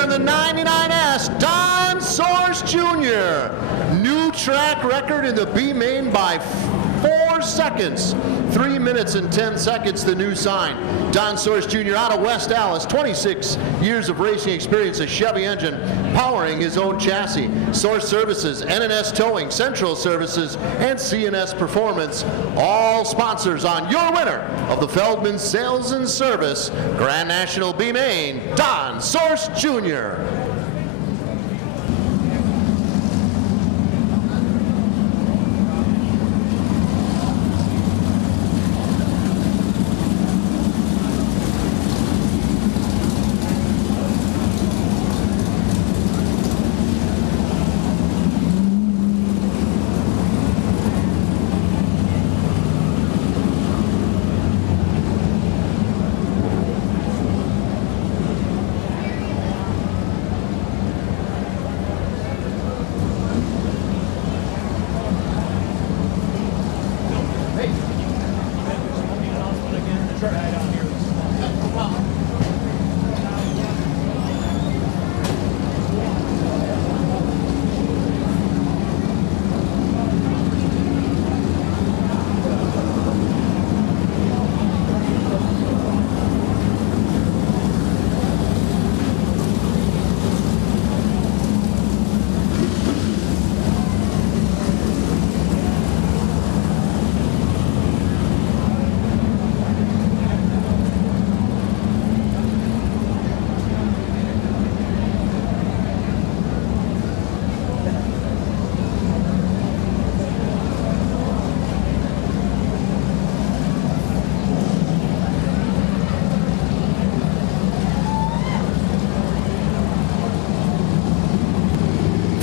The 99S, Don Source Jr. New track record in the B main by 4 seconds. 3 minutes and 10 seconds, the new sign. Don Source Jr. out of West Dallas, 26 years of racing experience, a Chevy engine, powering his own chassis. Source Services, NNS Towing, Central Services, and CNS Performance, all sponsors on your winner of the Feldman Sales and Service Grand National B main, Don Source Jr.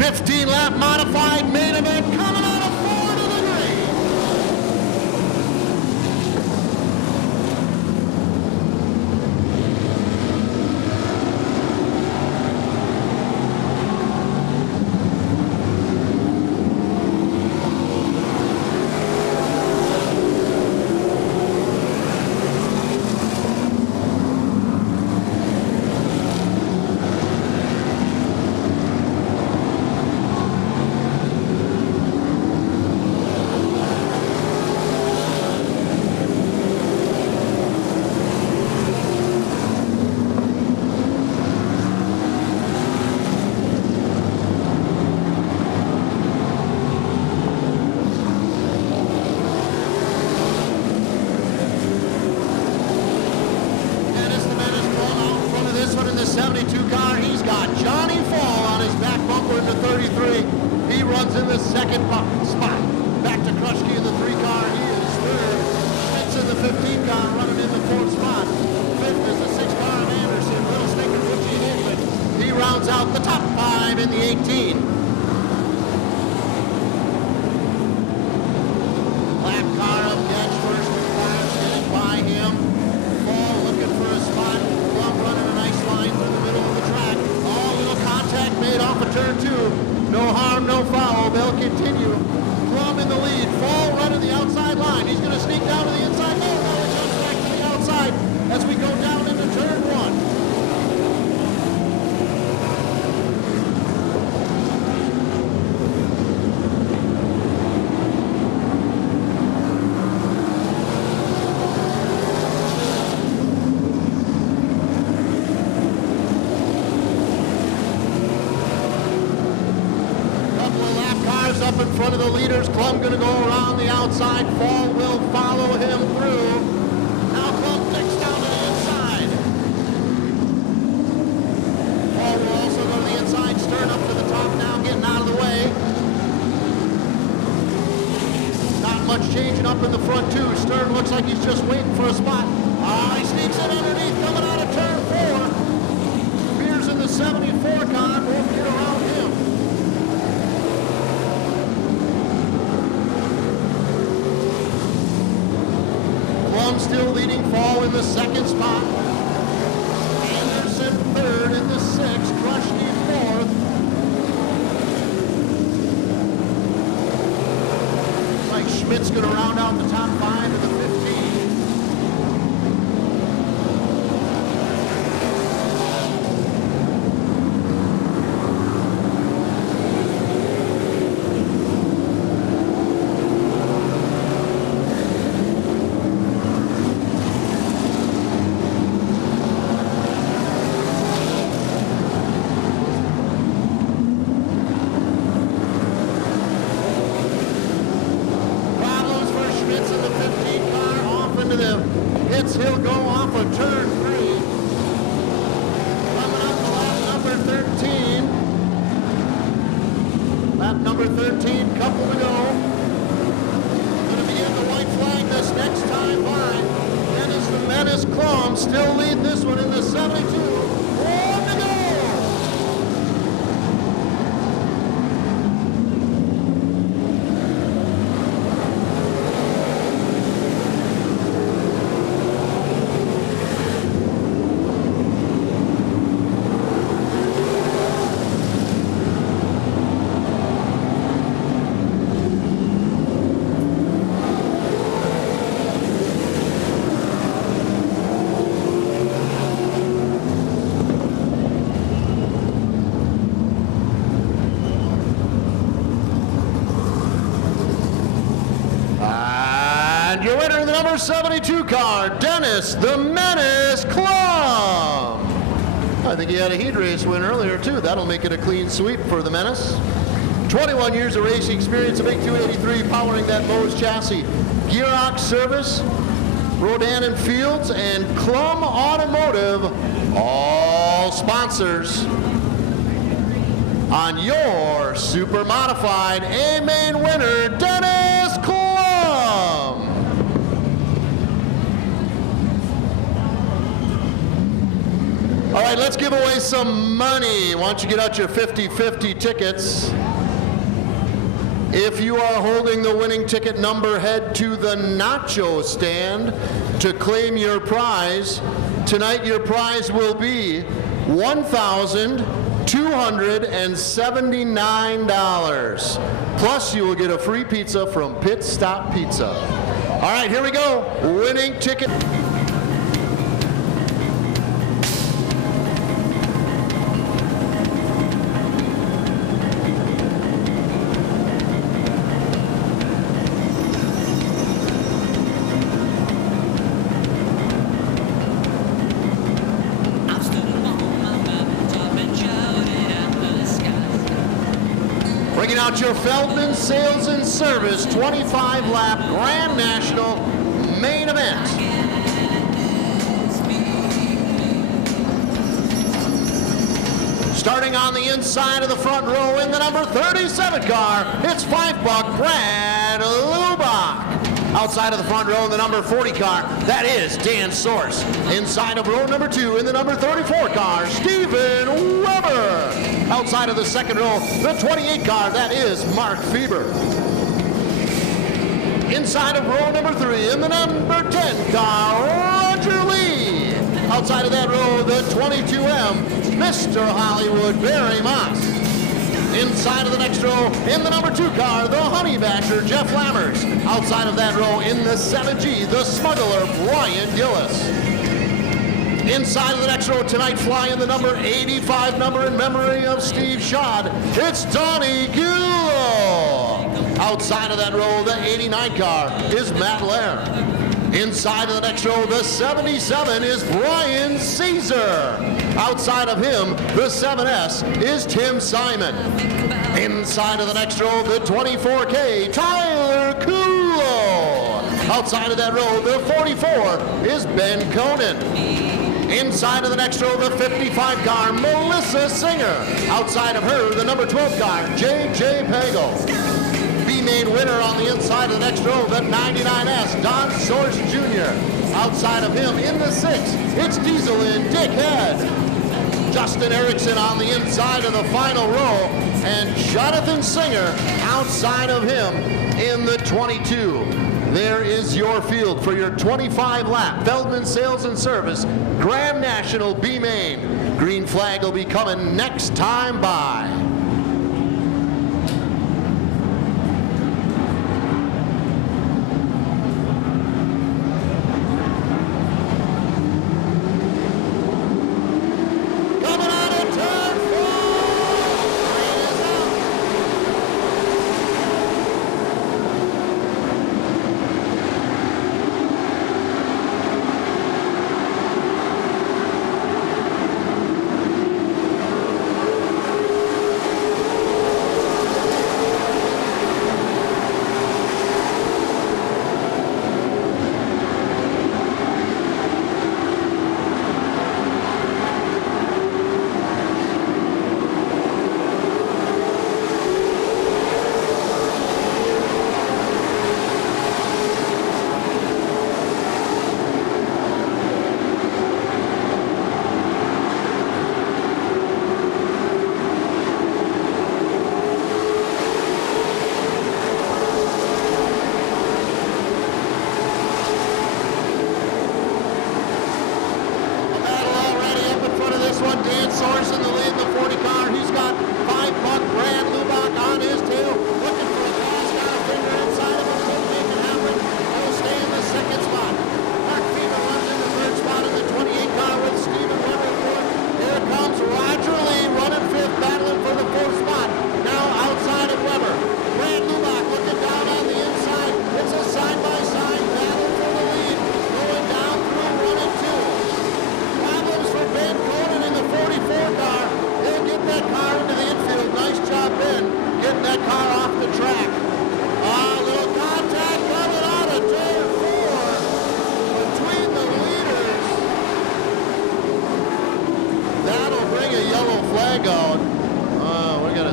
15-lap modified main event coming out of 4 to the green. In the 72 car, he's got Johnny Fall on his back bumper in the 33. He runs in the second spot. Back to Krushke in the 3 car. He is third. Schmitz in the 15 car running in the 4th spot. Fifth is the 6 car of Anderson. Little Stinker, Ritchie, and Hickman. He rounds out the top 5 in the 18. Lap car up next. First and fires getting by him. Fall looking for a spot. Plum running a nice line through the middle of the track. All little contact made off of turn 2. No harm, no foul. They'll continue. Plum in the lead. Fall running the outside line. He's going to sneak down to the inside. No, it jumps back to the outside as we go down into turn 1. Up in front of the leaders. Klum going to go around the outside. Fall will follow him through. Now Klum kicks down to the inside. Fall will also go to the inside. Stern up to the top now, getting out of the way. Not much changing up in the front too. Stern looks like he's just waiting for a spot. He sneaks in underneath, coming out of turn 4. Beers in the 74 car won't get around him. Still leading Fall in the 2nd spot. Anderson 3rd in the 6th. Krushke 4th. Looks like Schmidt's going to round out the top 5 in the 15. He'll go off of turn 3. Coming up to lap number 13. Lap number 13, couple to go. Going to be in the white flag this next time by. Dennis the Menace Klum still lead this one in the 72. 1 to go. Your winner in the number 72 car, Dennis the Menace Klum. I think he had a heat race win earlier too. That'll make it a clean sweep for the Menace. 21 years of racing experience, a big 283 powering that Bose chassis. Gearox Service, Rodan and Fields, and Klum Automotive, all sponsors on your super modified A-main winner, Dennis Klum. All right, let's give away some money. Why don't you get out your 50-50 tickets? If you are holding the winning ticket number, head to the nacho stand to claim your prize. Tonight, your prize will be $1,279. Plus, you will get a free pizza from Pit Stop Pizza. All right, here we go. Winning ticket. Bringing out your Feldman Sales and Service 25-lap Grand National main event. Starting on the inside of the front row in the number 37 car, it's $5 Brad Lubach. Outside of the front row in the number 40 car, that is Dan Source. Inside of row number 2 in the number 34 car, Steven Weber. Outside of the second row, the 28 car, that is Mark Fieber. Inside of row number 3 in the number 10 car, Roger Lee. Outside of that row, the 22M, Mr. Hollywood Barry Moss. Inside of the next row, in the number 2 car, the Honey Badger, Jeff Lammers. Outside of that row, in the 7G, the Smuggler, Brian Gillis. Inside of the next row tonight, flying the number 85 number in memory of Steve Schad, it's Donnie Gulo. Outside of that row, the 89 car is Matt Lair. Inside of the next row, the 77 is Brian Caesar. Outside of him, the 7S is Tim Simon. Inside of the next row, the 24K, Tyler Kulo. Outside of that row, the 44 is Ben Conan. Inside of the next row, the 55 car, Melissa Singer. Outside of her, the number 12 car, J.J. Pagel. B-main winner on the inside of the next row, the 99S, Don Source Jr. Outside of him, in the 6, it's Diesel and Dick Head. Justin Erickson on the inside of the final row, and Jonathan Singer outside of him in the 22. There is your field for your 25-lap Feldman Sales and Service Grand National B-Main. Green flag will be coming next time by.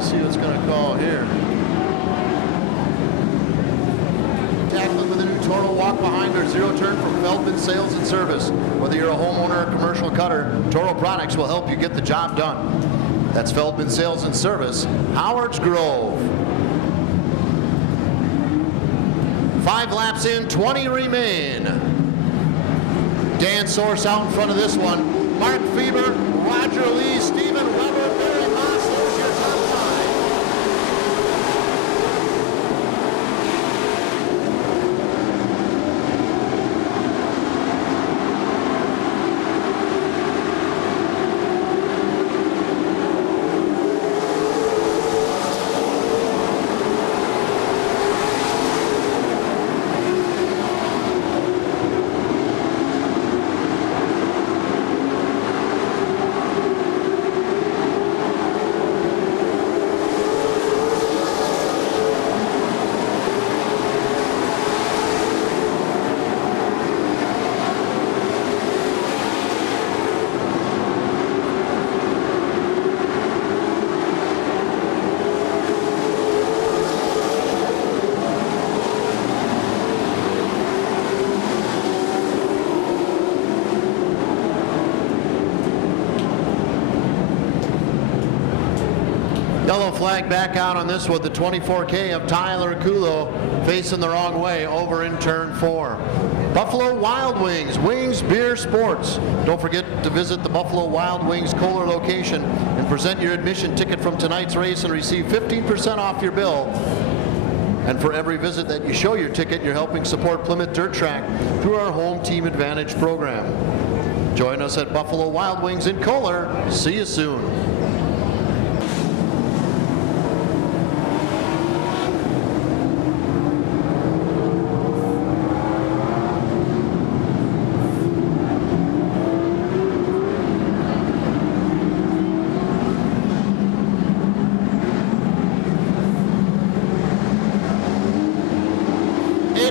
See what's going to call here. Tackling with a new Toro walk behind or zero turn from Feldman Sales and Service. Whether you're a homeowner or commercial cutter, Toro products will help you get the job done. That's Feldman Sales and Service, Howards Grove. 5 laps in, 20 remain. Dan Source out in front of this one. Mark Feber, Roger Lee, Stephen Weber, Barry Moss, those your top 5. Yellow flag back out on this one, the 24K of Tyler Kulo facing the wrong way over in turn 4. Buffalo Wild Wings, Wings Beer Sports. Don't forget to visit the Buffalo Wild Wings Kohler location and present your admission ticket from tonight's race and receive 15% off your bill. And for every visit that you show your ticket, you're helping support Plymouth Dirt Track through our Home Team Advantage program. Join us at Buffalo Wild Wings in Kohler. See you soon.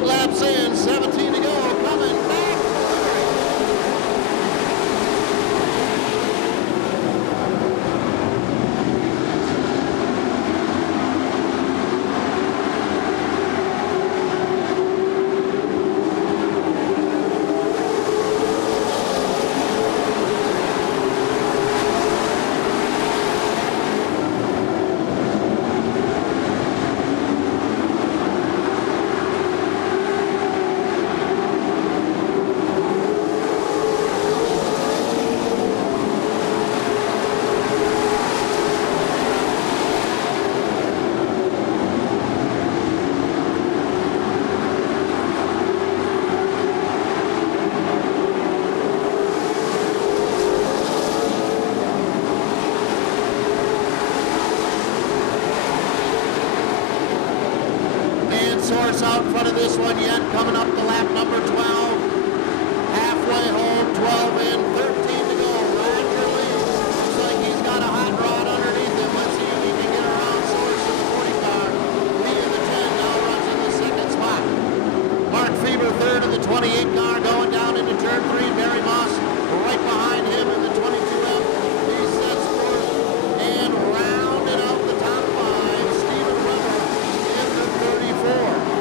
Laps in, 17 to go, coming back. Source out in front of this one yet, coming up to lap number 12. Halfway home, 12 in, 13 to go. Roger Lee looks like he's got a hot rod underneath him. Let's see if he can get around Source in the 40 car. Lee in the 10 now runs in the second spot. Mark Feber third in the 28 car going down into turn 3. Barry Moss right behind him in the 22F. He sets fourth and rounded out the top 5. Stephen Weber in the 34.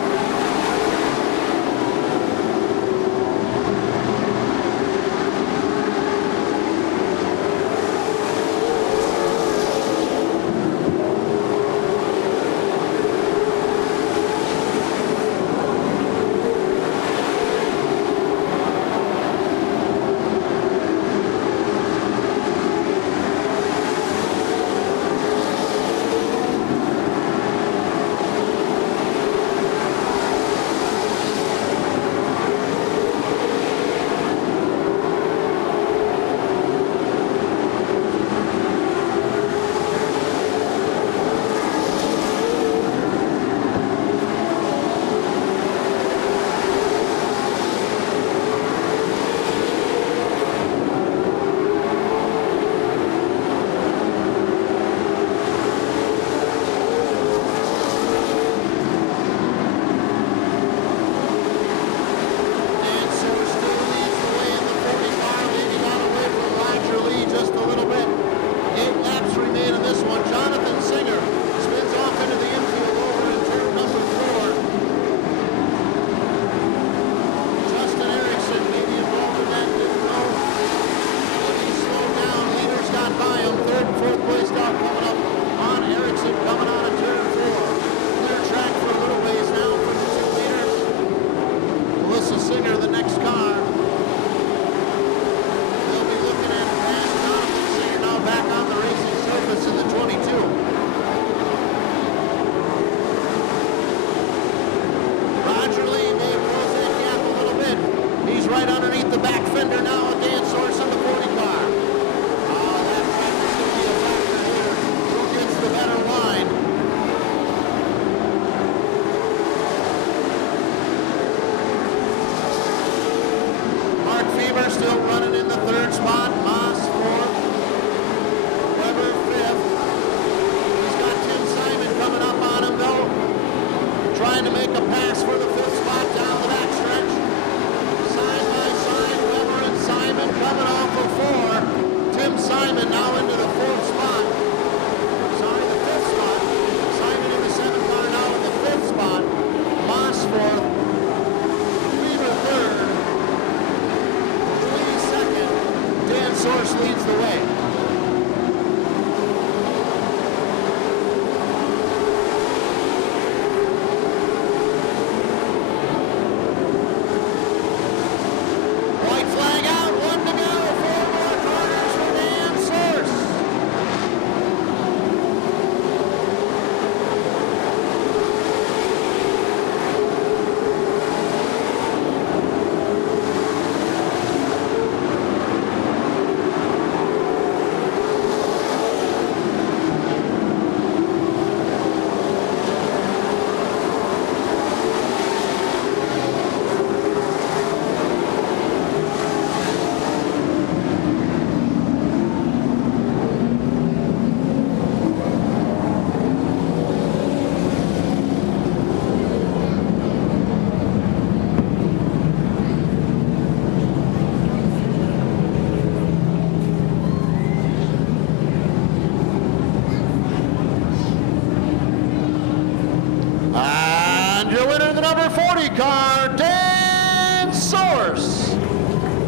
winner in the number 40 car, Dan Source.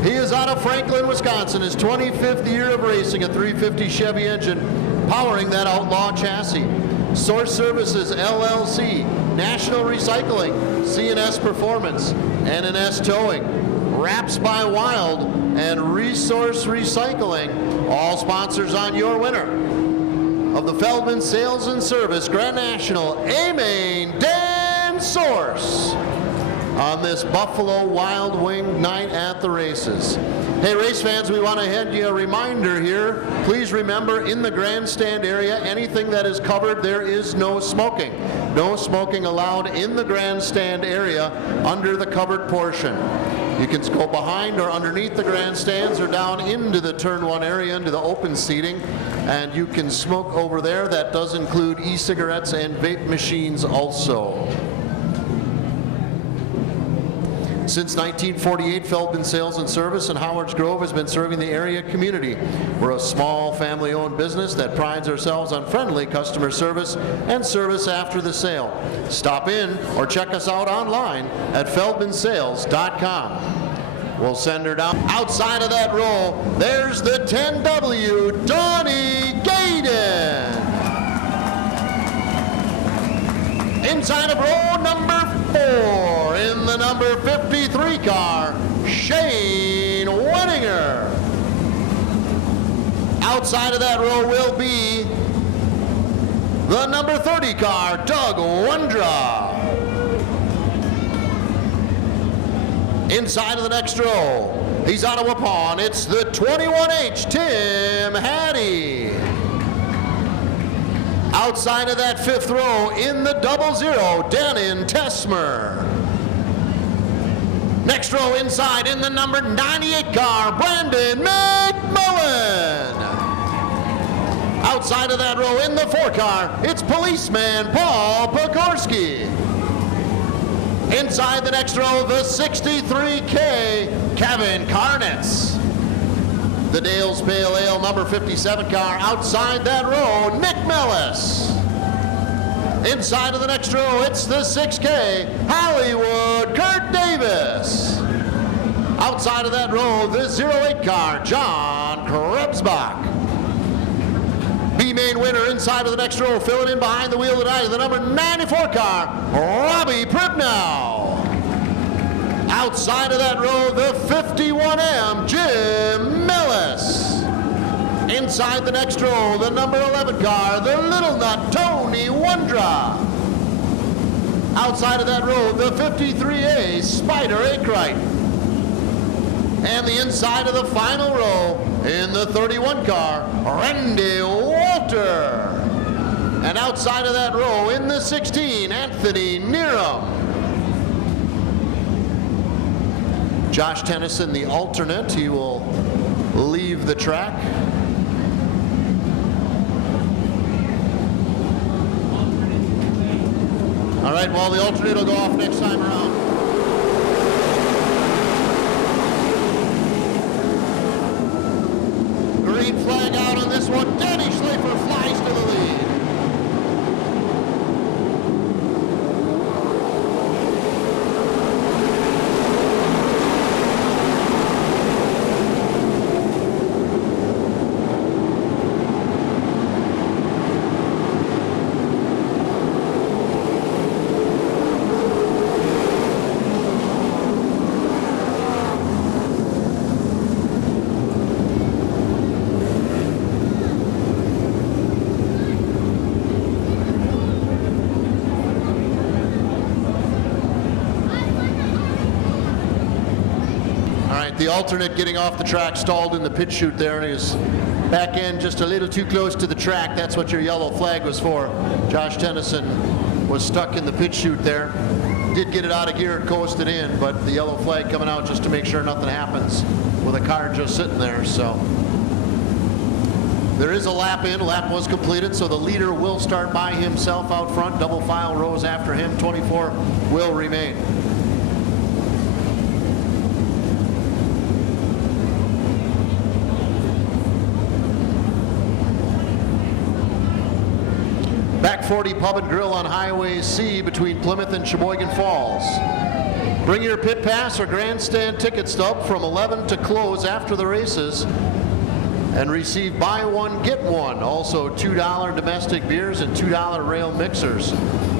He is out of Franklin, Wisconsin, his 25th year of racing, a 350 Chevy engine powering that Outlaw chassis. Source Services, LLC, National Recycling, C&S Performance, N&S Towing, Wraps by Wild, and Resource Recycling, all sponsors on your winner of the Feldman Sales and Service Grand National A-Main, Dan Source, on this Buffalo Wild Wing night at the races. Hey, race fans, we want to head you a reminder here. Please remember, in the grandstand area, anything that is covered, there is no smoking. No smoking allowed in the grandstand area under the covered portion. You can go behind or underneath the grandstands or down into the turn one area, into the open seating, and you can smoke over there. That does include e-cigarettes and vape machines also. Since 1948, Feldman Sales and Service in Howards Grove has been serving the area community. We're a small family-owned business that prides ourselves on friendly customer service and service after the sale. Stop in or check us out online at feldmansales.com. We'll send her down. Outside of that row, there's the 10W, Donnie Gaydon. Inside of row number 4, in the number 53 car, Shane Wenninger. Outside of that row will be the number 30 car, Doug Wondra. Inside of the next row, he's out of Waupun. It's the 21H, Tim Hattie. Outside of that 5th row, in the 00, Denon Tesmer. Next row inside, in the number 98 car, Brandon McMullen. Outside of that row, in the 4 car, it's policeman Paul Pokorski. Inside the next row, the 63K, Kevin Karnitz. The Dale's Pale Ale number 57 car. Outside that row, Nick Mellis. Inside of the next row, it's the 6K, Hollywood Kurt Davis. Outside of that row, the 08 car, John Krebsbach. B-main winner inside of the next row, filling in behind the wheel tonight, the number 94 car, Robbie Pribnow. Outside of that row, the 51M, Jim Millis. Inside the next row, the number 11 car, the Little Nut, Tony Wondra. Outside of that row, the 53A, Spider Akrite. And the inside of the final row, in the 31 car, Randy Walter. And outside of that row, in the 16, Anthony Neerum. Josh Tennyson, the alternate, he will leave the track. All right, well, the alternate will go off next time around. Green flag out on this one. Danny Schlafer flies to the lead. The alternate getting off the track, stalled in the pit chute there, and his back end just a little too close to the track. That's what your yellow flag was for. Josh Tennyson was stuck in the pit chute there. Did get it out of gear and coasted in, but the yellow flag coming out just to make sure nothing happens with a car just sitting there. So there is a lap in. Lap was completed, so the leader will start by himself out front. Double file rows after him. 24 will remain. Back 40 Pub and Grill on Highway C between Plymouth and Sheboygan Falls. Bring your pit pass or grandstand ticket stub from 11 to close after the races and receive buy one, get one. Also $2 domestic beers and $2 rail mixers.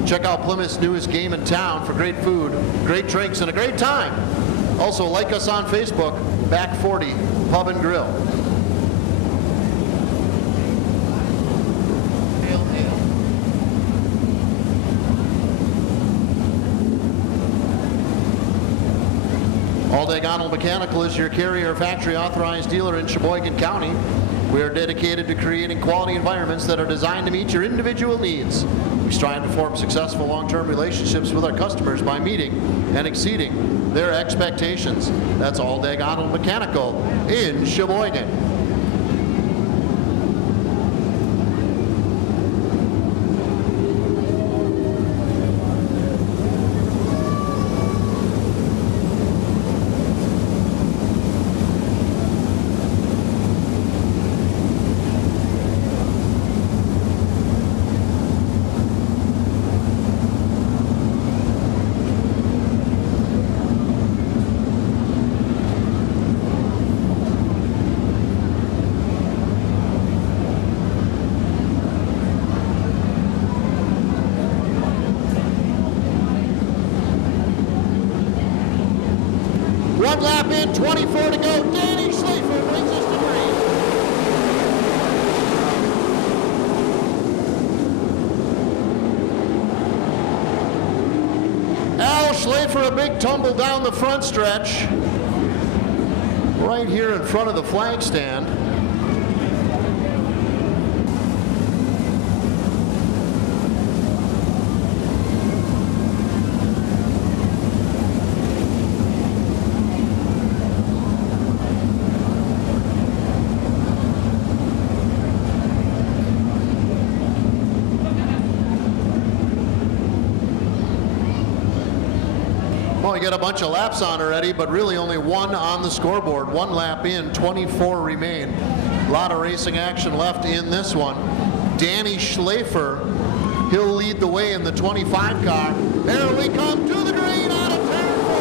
Check out Plymouth's newest game in town for great food, great drinks, and a great time. Also like us on Facebook, Back 40 Pub and Grill. Aldag Arnold Mechanical is your carrier factory authorized dealer in Sheboygan County. We are dedicated to creating quality environments that are designed to meet your individual needs. We strive to form successful long-term relationships with our customers by meeting and exceeding their expectations. That's Aldag Arnold Mechanical in Sheboygan. One lap in, 24 to go. Danny Schlafer brings us to green. Al Schlafer, a big tumble down the front stretch. Right here in front of the flag stand. Well, we got a bunch of laps on already, but really only one on the scoreboard. One lap in, 24 remain. A lot of racing action left in this one. Danny Schlafer, he'll lead the way in the 25 car. There we come to the green out of turn 4.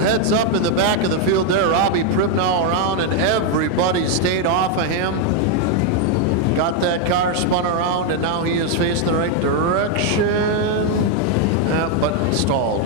Heads up in the back of the field there. Robbie Pribnow around, and everybody stayed off of him. Got that car spun around, and now he is facing the right direction, but stalled.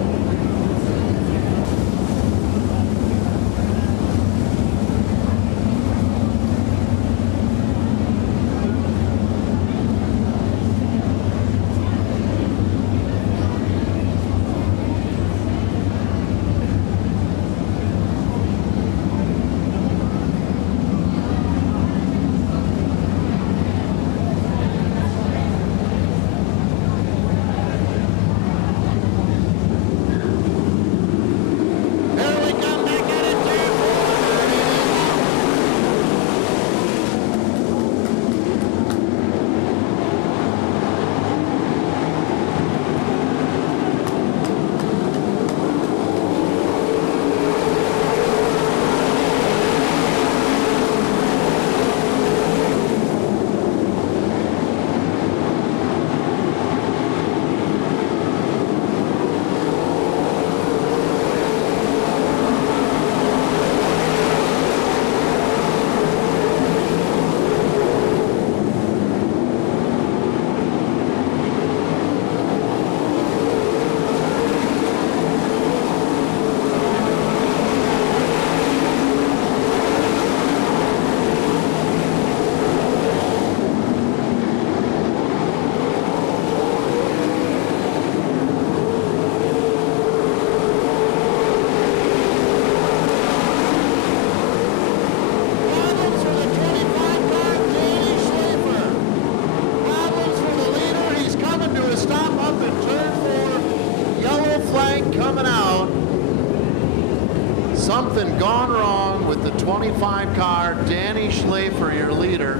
one wrong with the 25 car. Danny Schlafer, your leader.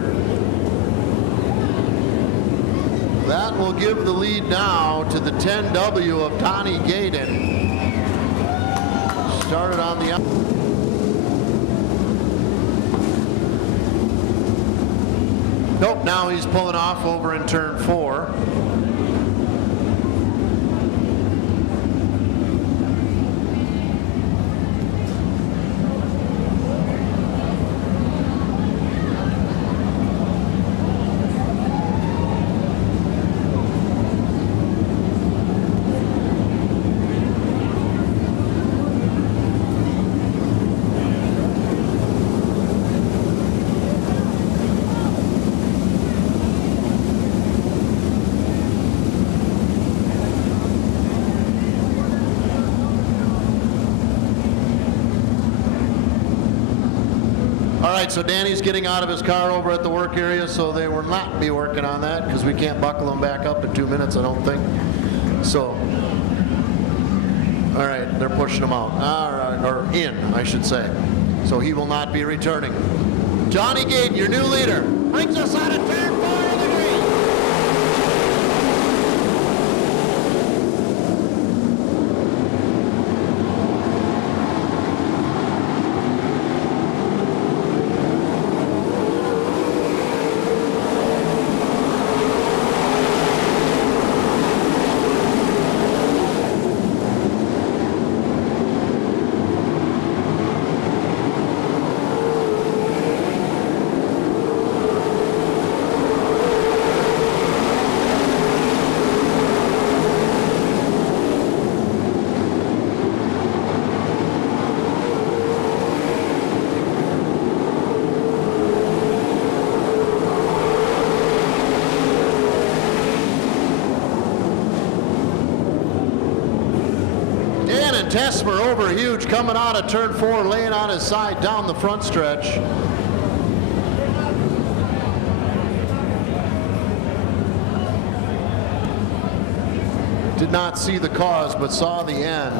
That will give the lead now to the 10W of Donnie Gaydon. Started on the Nope, now he's pulling off over in turn 4. All right, so Danny's getting out of his car over at the work area, so they will not be working on that because we can't buckle him back up in 2 minutes, I don't think. So, all right, they're pushing him out, or in, I should say. So he will not be returning. Johnny Gaydon, your new leader, brings us out of turn 4 in the green. Tesmer over huge, coming out of turn 4, laying on his side down the front stretch. Did not see the cause, but saw the end.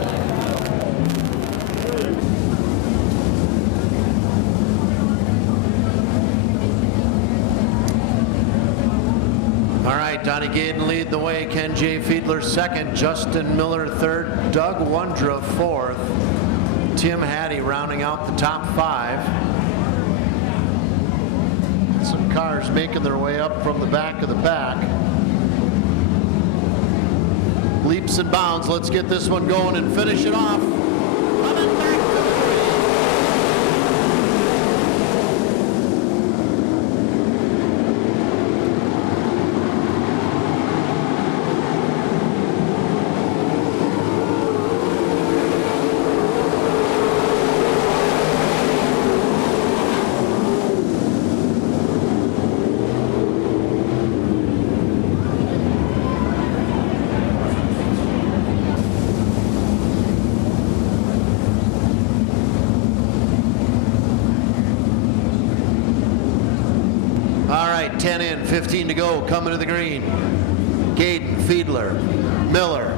All right, Donnie Gaydon lead the way. Ken J. Fiedler second. Justin Miller third. Doug Wondra fourth. Tim Hattie rounding out the top 5. Some cars making their way up from the back of the pack. Leaps and bounds. Let's get this one going and finish it off. Coming back to the All right, 10 in, 15 to go, coming to the green. Gaydon, Fiedler, Miller,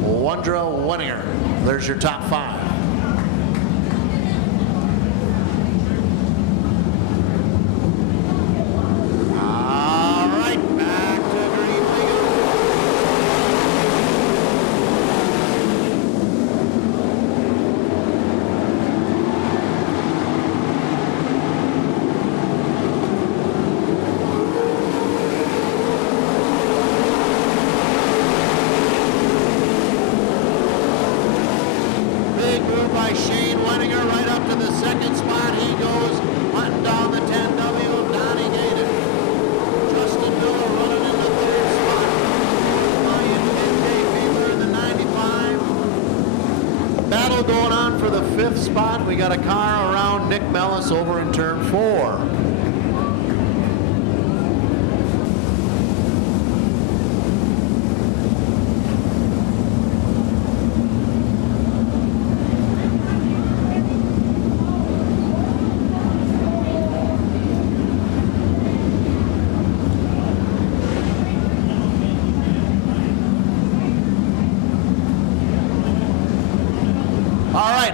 Wondra, Wenninger. There's your top 5. All right, back to green we go. By Shane Wenninger right up to the second spot. He goes hunting down the 10W of Donnie Gaydon. Justin Miller running in the third spot. Ryan Ken Fiedler in the 95. Battle going on for the 5th spot. We got a car around Nick Mellis over in turn 4.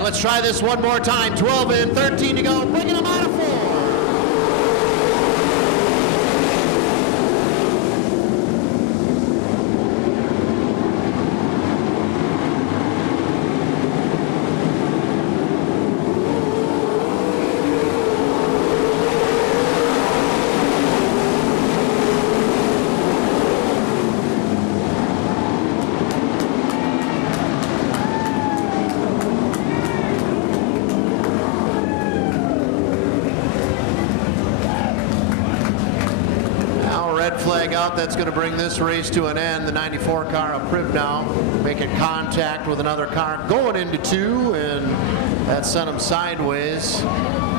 let's try this one more time. 12 and 13 to go. Bringing them out of 4. Red flag out. That's going to bring this race to an end. The 94 car of Priv now making contact with another car going into 2, and that sent him sideways.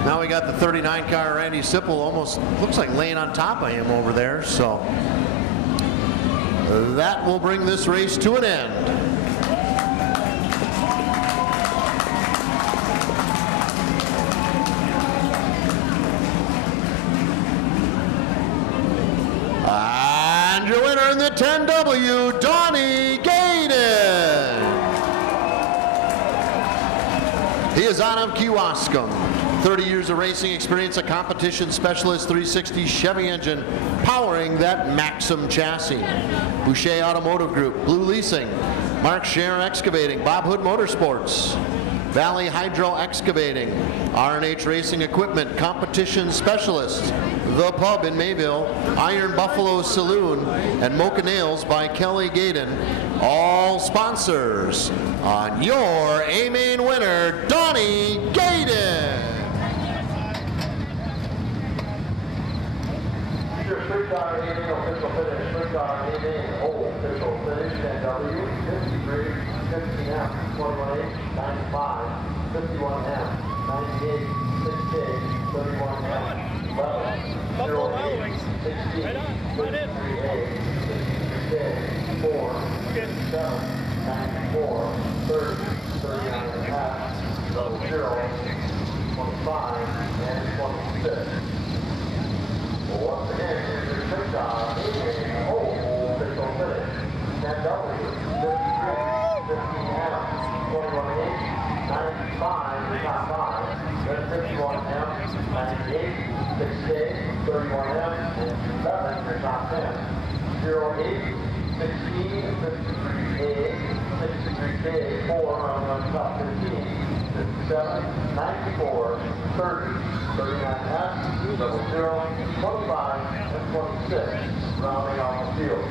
Now we got the 39 car, Randy Sipple, almost looks like laying on top of him over there. So that will bring this race to an end. And your winner in the 10W, Donnie Gaydon. He is out of Kewaskum. 30 years of racing experience, a competition specialist, 360 Chevy engine powering that Maxim chassis. Boucher Automotive Group, Blue Leasing, Mark Scherer Excavating, Bob Hood Motorsports, Valley Hydro Excavating, R&H Racing Equipment, Competition Specialist, The Pub in Mayville, Iron Buffalo Saloon, and Mocha Nails by Kelly Gaydon, all sponsors on your A-Main winner, Donnie Gaydon. Your $3 A-Main official finish, $3 A-Main whole official finish, 10W, 53, 15M, 21H, 95, 51M, 98, 6K, 31M, 11, 08, 16, 53A, 63K, 4, 57, 94, 30, 39.5, 00, 25, and 26. Well, once again, here's your $6 A-Main whole official finish, 10W, 53, 15M, 21H, 95, the top 5, then 51M, 98, 6K, 31M, and 11, your top 10. 08, 16, 53A, 63K, 4 on the top 15, 57, 94, 30, 39F, 00, 25, and 26, rounding off the field.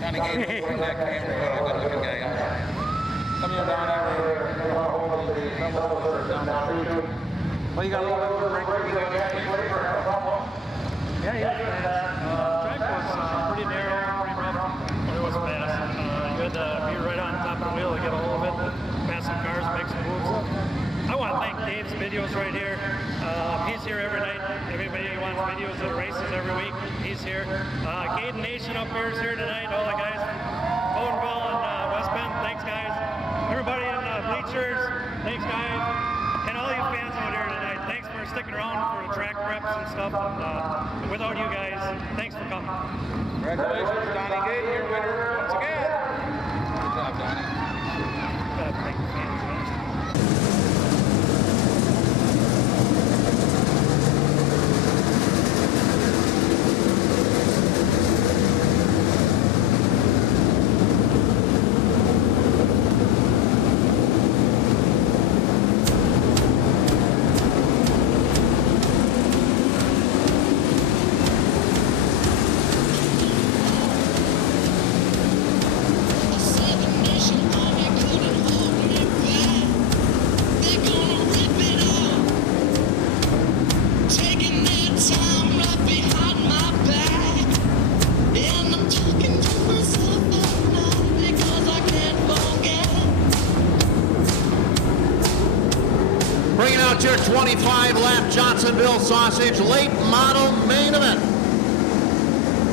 Kind of gave me that camera. Good looking guy. Come here down here. Well, you got a little bit of break. Yeah. Track was pretty narrow, pretty rough, but it was fast. You had to be right on top of the wheel to get a hold of it, pass some cars, make some moves. I want to thank Dave's Videos right here. He's here every night. Everybody wants videos of races every week, he's here. Gaydon Nation up here is here tonight. All the guys from Bowdenville and West Bend, thanks guys. Everybody in the bleachers, thanks guys. And all you fans out here tonight, thanks for sticking around for the track preps and stuff. And without you guys, thanks for coming. Congratulations, Donnie Gaydon, your winner once again. Good job, Donnie. Thank you, fans, man. Bringing out your 25-lap Johnsonville Sausage late model main event.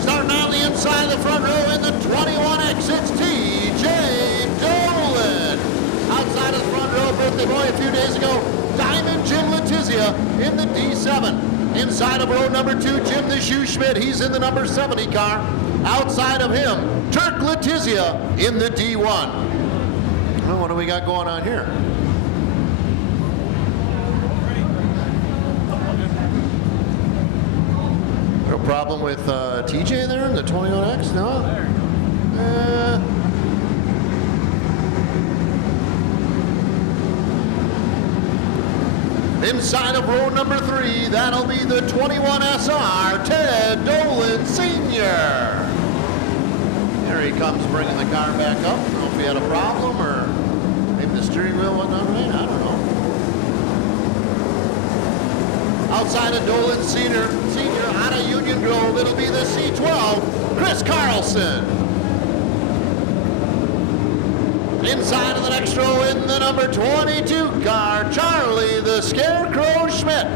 Starting on the inside of the front row in the 21X, it's T.J. Dolan. Outside of the front row, birthday boy a few days ago, Diamond Jim Letizia in the D7. Inside of row number 2, Jim the Shoe Schmidt. He's in the number 70 car. Outside of him, Turk Letizia in the D1. Well, what do we got going on here? No problem with TJ there in the 21X? No? Inside of row number 3, that'll be the 21SR, Ted Dolan Sr. Here he comes bringing the car back up. I don't know if he had a problem or maybe the steering wheel wasn't on right. I don't know. Outside of Dolan Sr. Out of Union Grove, it'll be the C12, Chris Carlson. Inside of the next row in the number 22 car, Charlie the Scarecrow Schmidt.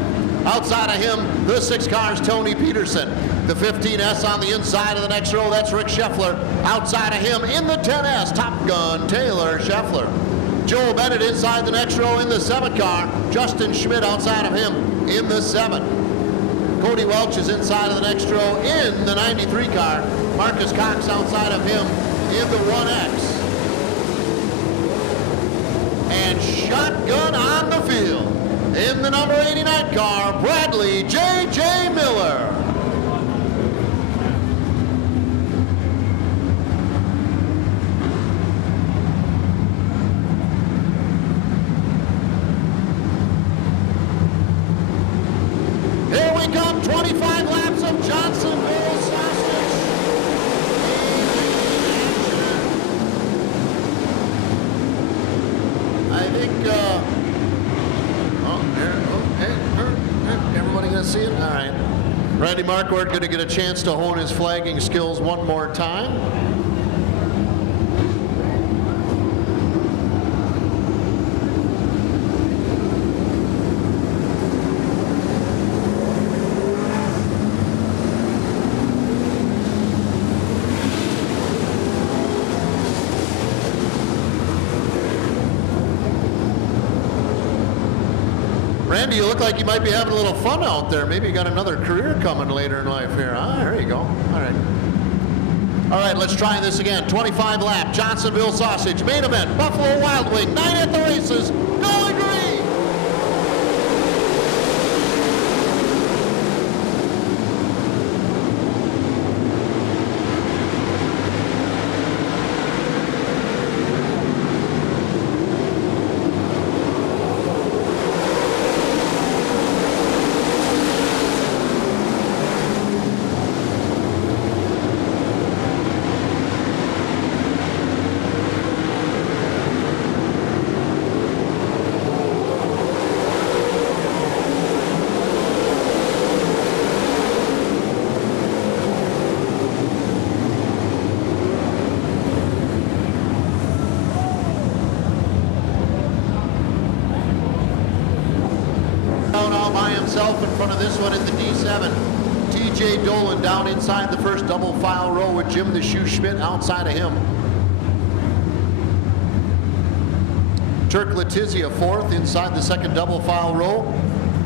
Outside of him, the 6 cars, Tony Peterson. The 15S on the inside of the next row, that's Rick Scheffler. Outside of him in the 10S, Top Gun Taylor Scheffler. Joe Bennett inside the next row in the 7 car, Justin Schmidt outside of him in the 7. Cody Welch is inside of the next row in the 93 car, Marcus Cox outside of him in the 1X. And shotgun on the field in the number 89 car, Bradley J.J. Miller. Here we come, 25 laps of Johnsonville sausage. I think, everybody gonna see it? All right. Randy Marquardt gonna get a chance to hone his flagging skills one more time. Randy, you look like you might be having a little fun out there. Maybe you got another career coming later in life here. Ah, there you go. All right. All right, let's try this again. 25 lap, Johnsonville sausage, main event, Buffalo Wild Wing, 9 at the races, going green. In front of this one in the D7. TJ Dolan down inside the first double file row with Jim the Shoe Schmidt outside of him. Turk Letizia fourth inside the second double file row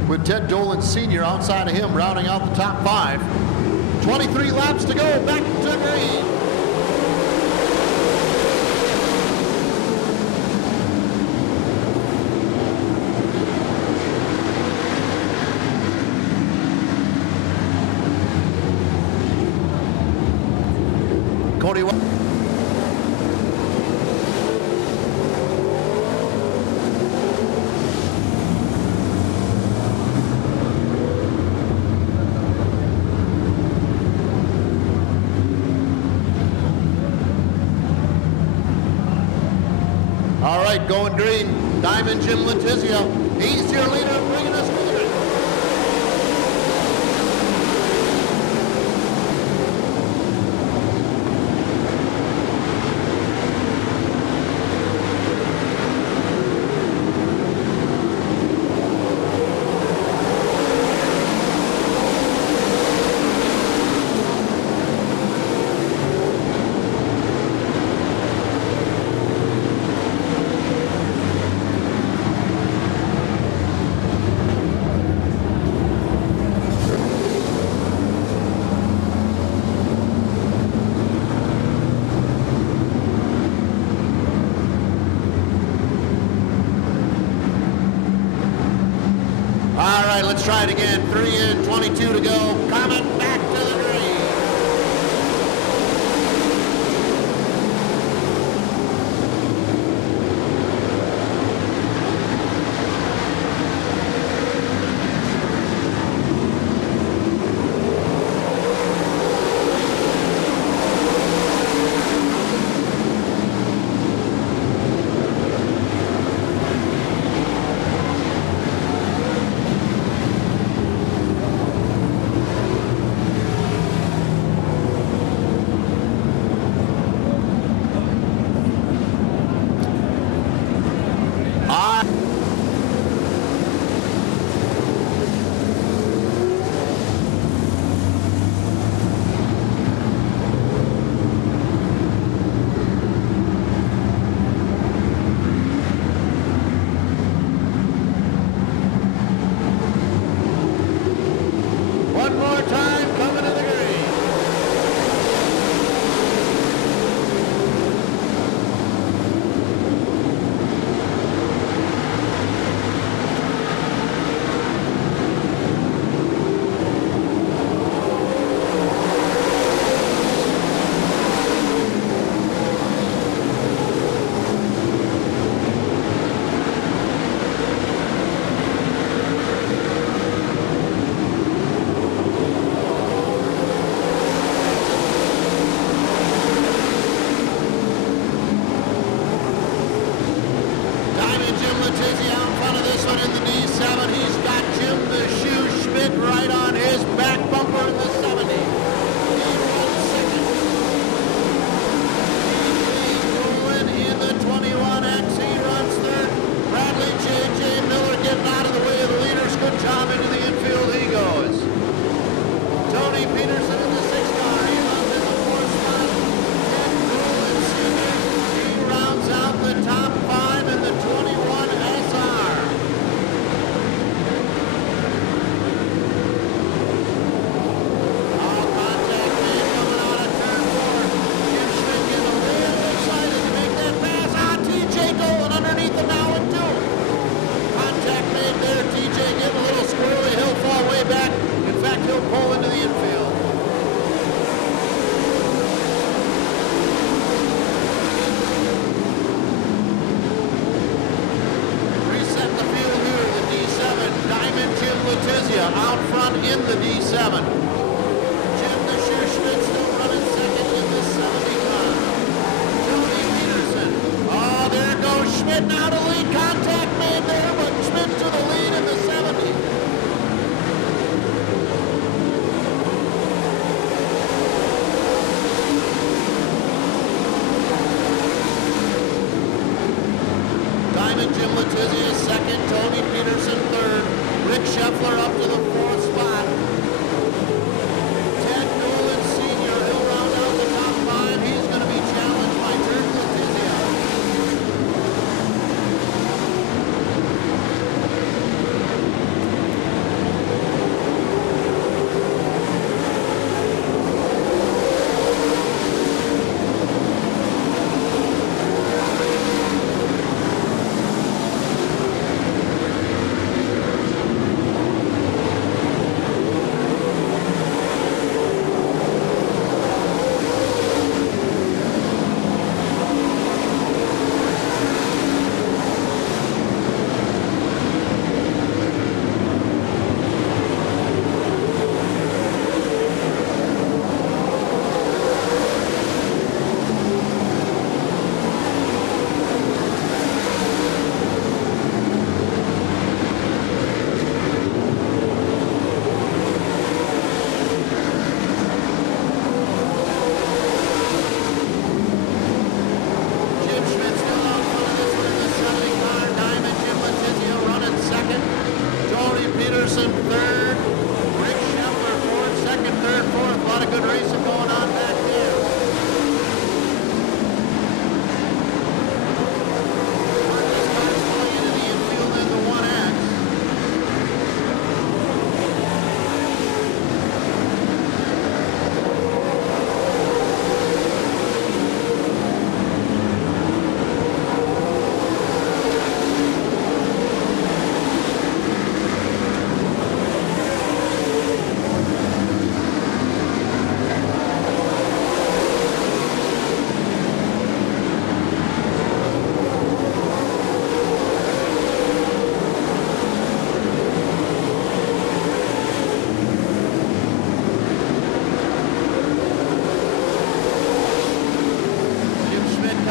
with Ted Dolan Sr. outside of him, rounding out the top 5. 23 laps to go, back to green. Cody Welch. All right, going green. Diamond Jim Letizia. He's your leader, bringing us with it. right, let's try it again. 3 in, 22 to go. Coming back to the green. One more time, coming to the green. Diamond Jim Letizia out in front of this one in the D7. He's got Jim the Shoe Schmidt right on his back bumper in the 70. He runs second. Dolan in the 21X. He runs third. Bradley J.J. Miller getting out of the way of the leaders. Good job into the infield. He goes. Tony Peterson in the 6 car. He runs in the 4th spot. Ted Dolan Sr. He rounds out the top 5 in the 21 SR. All contact made coming out of turn 4. Jim Schmidt getting a little excited to make that pass. TJ Dolan underneath the now and 2. Contact made there. TJ getting a little squirrely. He'll fall way back. In fact, he'll pull into the infield. Reset the field here, the D7. Diamond Jim Letizia out front in the D7. Jim the Shoe Schmidt still running second in the 70 car. Tony Peterson. Oh, there goes Schmidt now to lead. Contact made there, but Schmidt to the lead in the 70. Diamond Jim Letizia second, Tony Peterson third, Rick Scheffler up to the 4th spot. Ted Dolan Sr. He'll round out the top 5. He's going to be challenged by Dirk Letizia.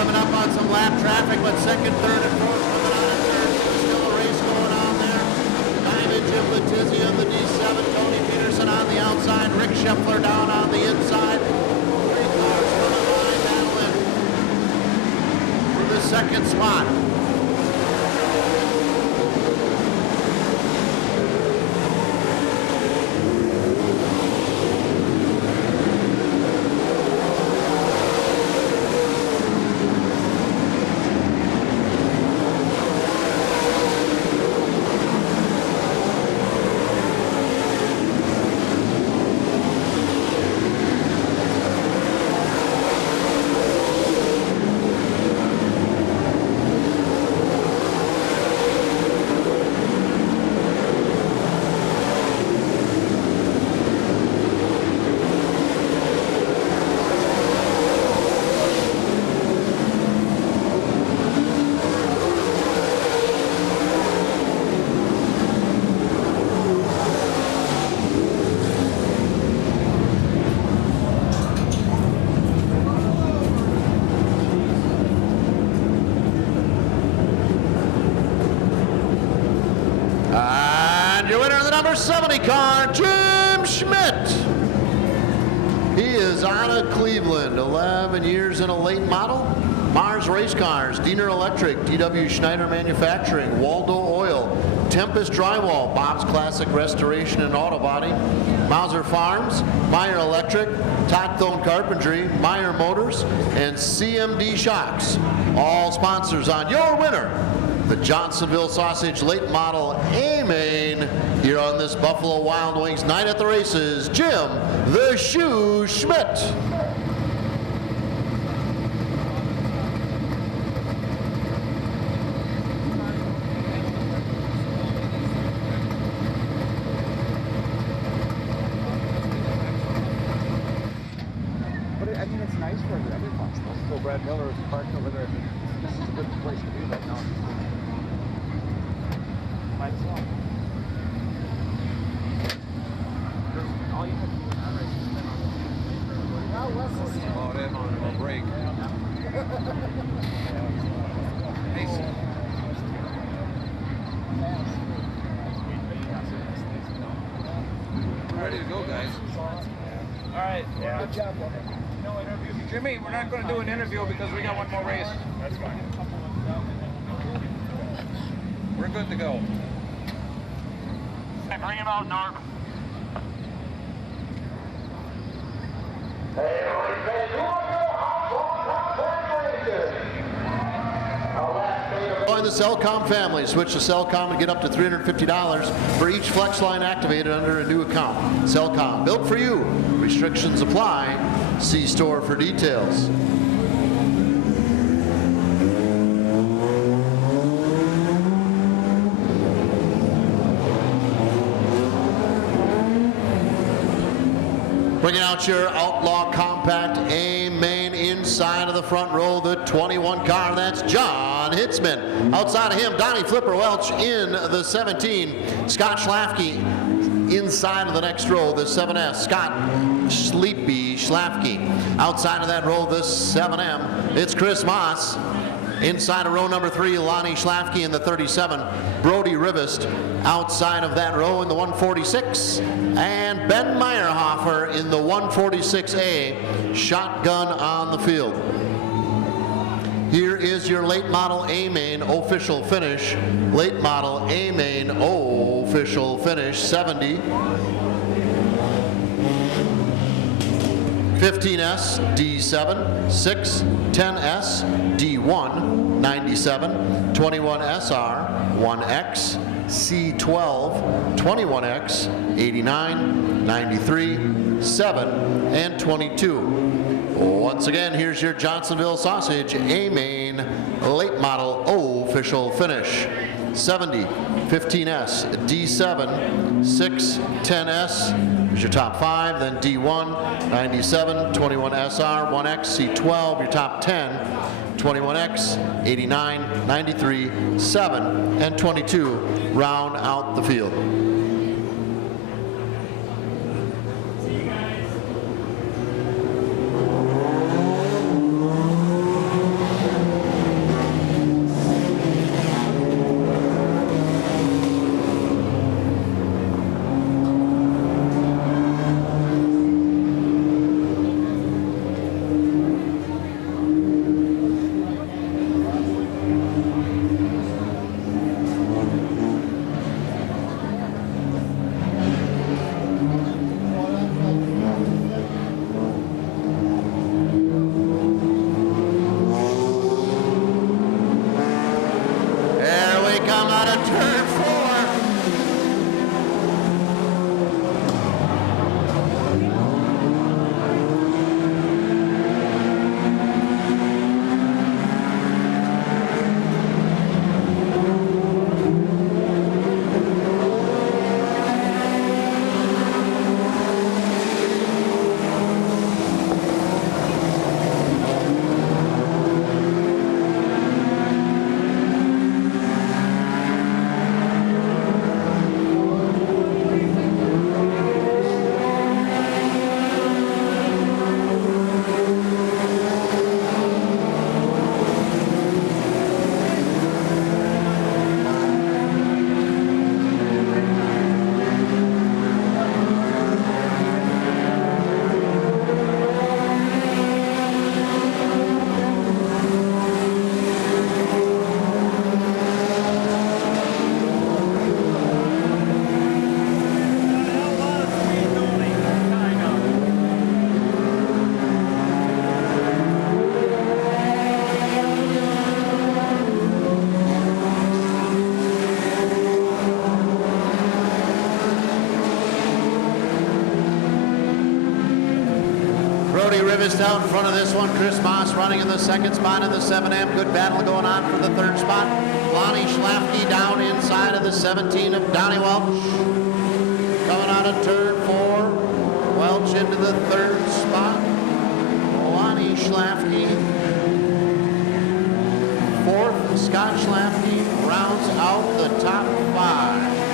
coming up on some lap traffic, but second, third, and fourth coming on at third. Still a race going on there. Diamond, Jim Letizia on the D7, Tony Peterson on the outside, Rick Scheffler down on the inside. 3 cars coming by, battling for the second spot. And your winner of the number 70 car, Jim Schmidt. He is out of Cleveland, 11 years in a late model. Mars Race Cars, Diener Electric, D.W. Schneider Manufacturing, Waldo Oil, Tempest Drywall, Bob's Classic Restoration and Auto Body, Mauser Farms, Meyer Electric, Todd Thone Carpentry, Meyer Motors, and CMD Shocks. All sponsors on your winner, the Johnsonville Sausage Late Model A-Main, here on this Buffalo Wild Wings Night at the Races, Jim the Shoe Schmidt. But I mean, it's nice for everyone. So Brad Miller is parked over there. This is a good place to be right now. Might as well. All you have to do is not race. Oh, that on a break. We're ready to go, guys. All right. Yeah. Good job, no interview. Jimmy, we're not going to do an interview because we got one more race. That's fine. We're good to go. Hey, bring him out, Norm. Join the Cellcom family. Switch to Cellcom and get up to $350 for each FlexLine activated under a new account. Cellcom, built for you. Restrictions apply. See store for details. Bringing out your Outlaw Compact A-Main inside of the front row, the 21 car, that's John Hitzman. Outside of him, Donnie Flipper Welch in the 17. Scott Schlafke inside of the next row, the 7S, Scott Sleepy Schlafke. Outside of that row, the 7M, it's Chris Moss. Inside of row number 3, Lonnie Schlafke in the 37. Brody Rivest outside of that row in the 146. And Ben Meyerhofer in the 146A. Shotgun on the field. Here is your late model A-Main official finish. Late model A-Main official finish, 70. 15S, D7, 6, 10S, D1, 97, 21SR, 1X, C12, 21X, 89, 93, 7, and 22. Once again, here's your Johnsonville Sausage A-Main late model official finish. 70, 15S, D7, 6, 10S, here's your top 5, then D1, 97, 21SR, 1X, C12, your top 10, 21X, 89, 93, 7, and 22 round out the field. Rivest out in front of this one. Chris Moss running in the second spot in the 7M. Good battle going on for the third spot. Lonnie Schlafke down inside of the 17 of Donnie Welch. Coming out of turn 4. Welch into the third spot. Lonnie Schlafke. Fourth, Scott Schlafke rounds out the top 5.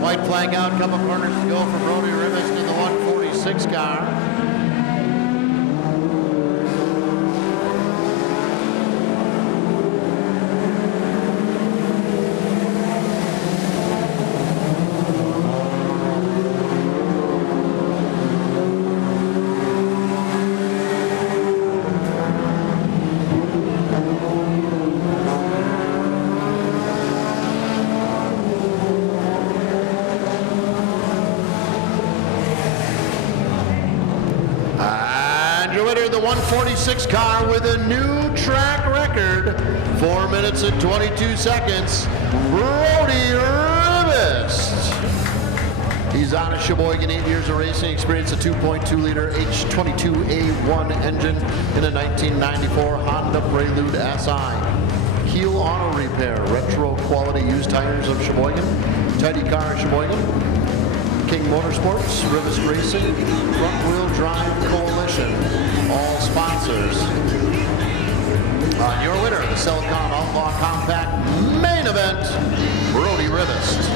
White flag out, couple corners to go from Brody Rivest in the 146 car. The 146 car with a new track record, 4 minutes and 22 seconds, Brody Rivest. He's on a Sheboygan, 8 years of racing experience, a 2.2-liter H22A1 engine in a 1994 Honda Prelude SI. Keel Auto Repair, retro quality used tires of Sheboygan, Tidy Car of Sheboygan, King Motorsports, Rivest Racing, Front Wheel Drive Coalition, all sponsors. Your winner, the Silicon Outlaw Compact main event, Brody Rivest.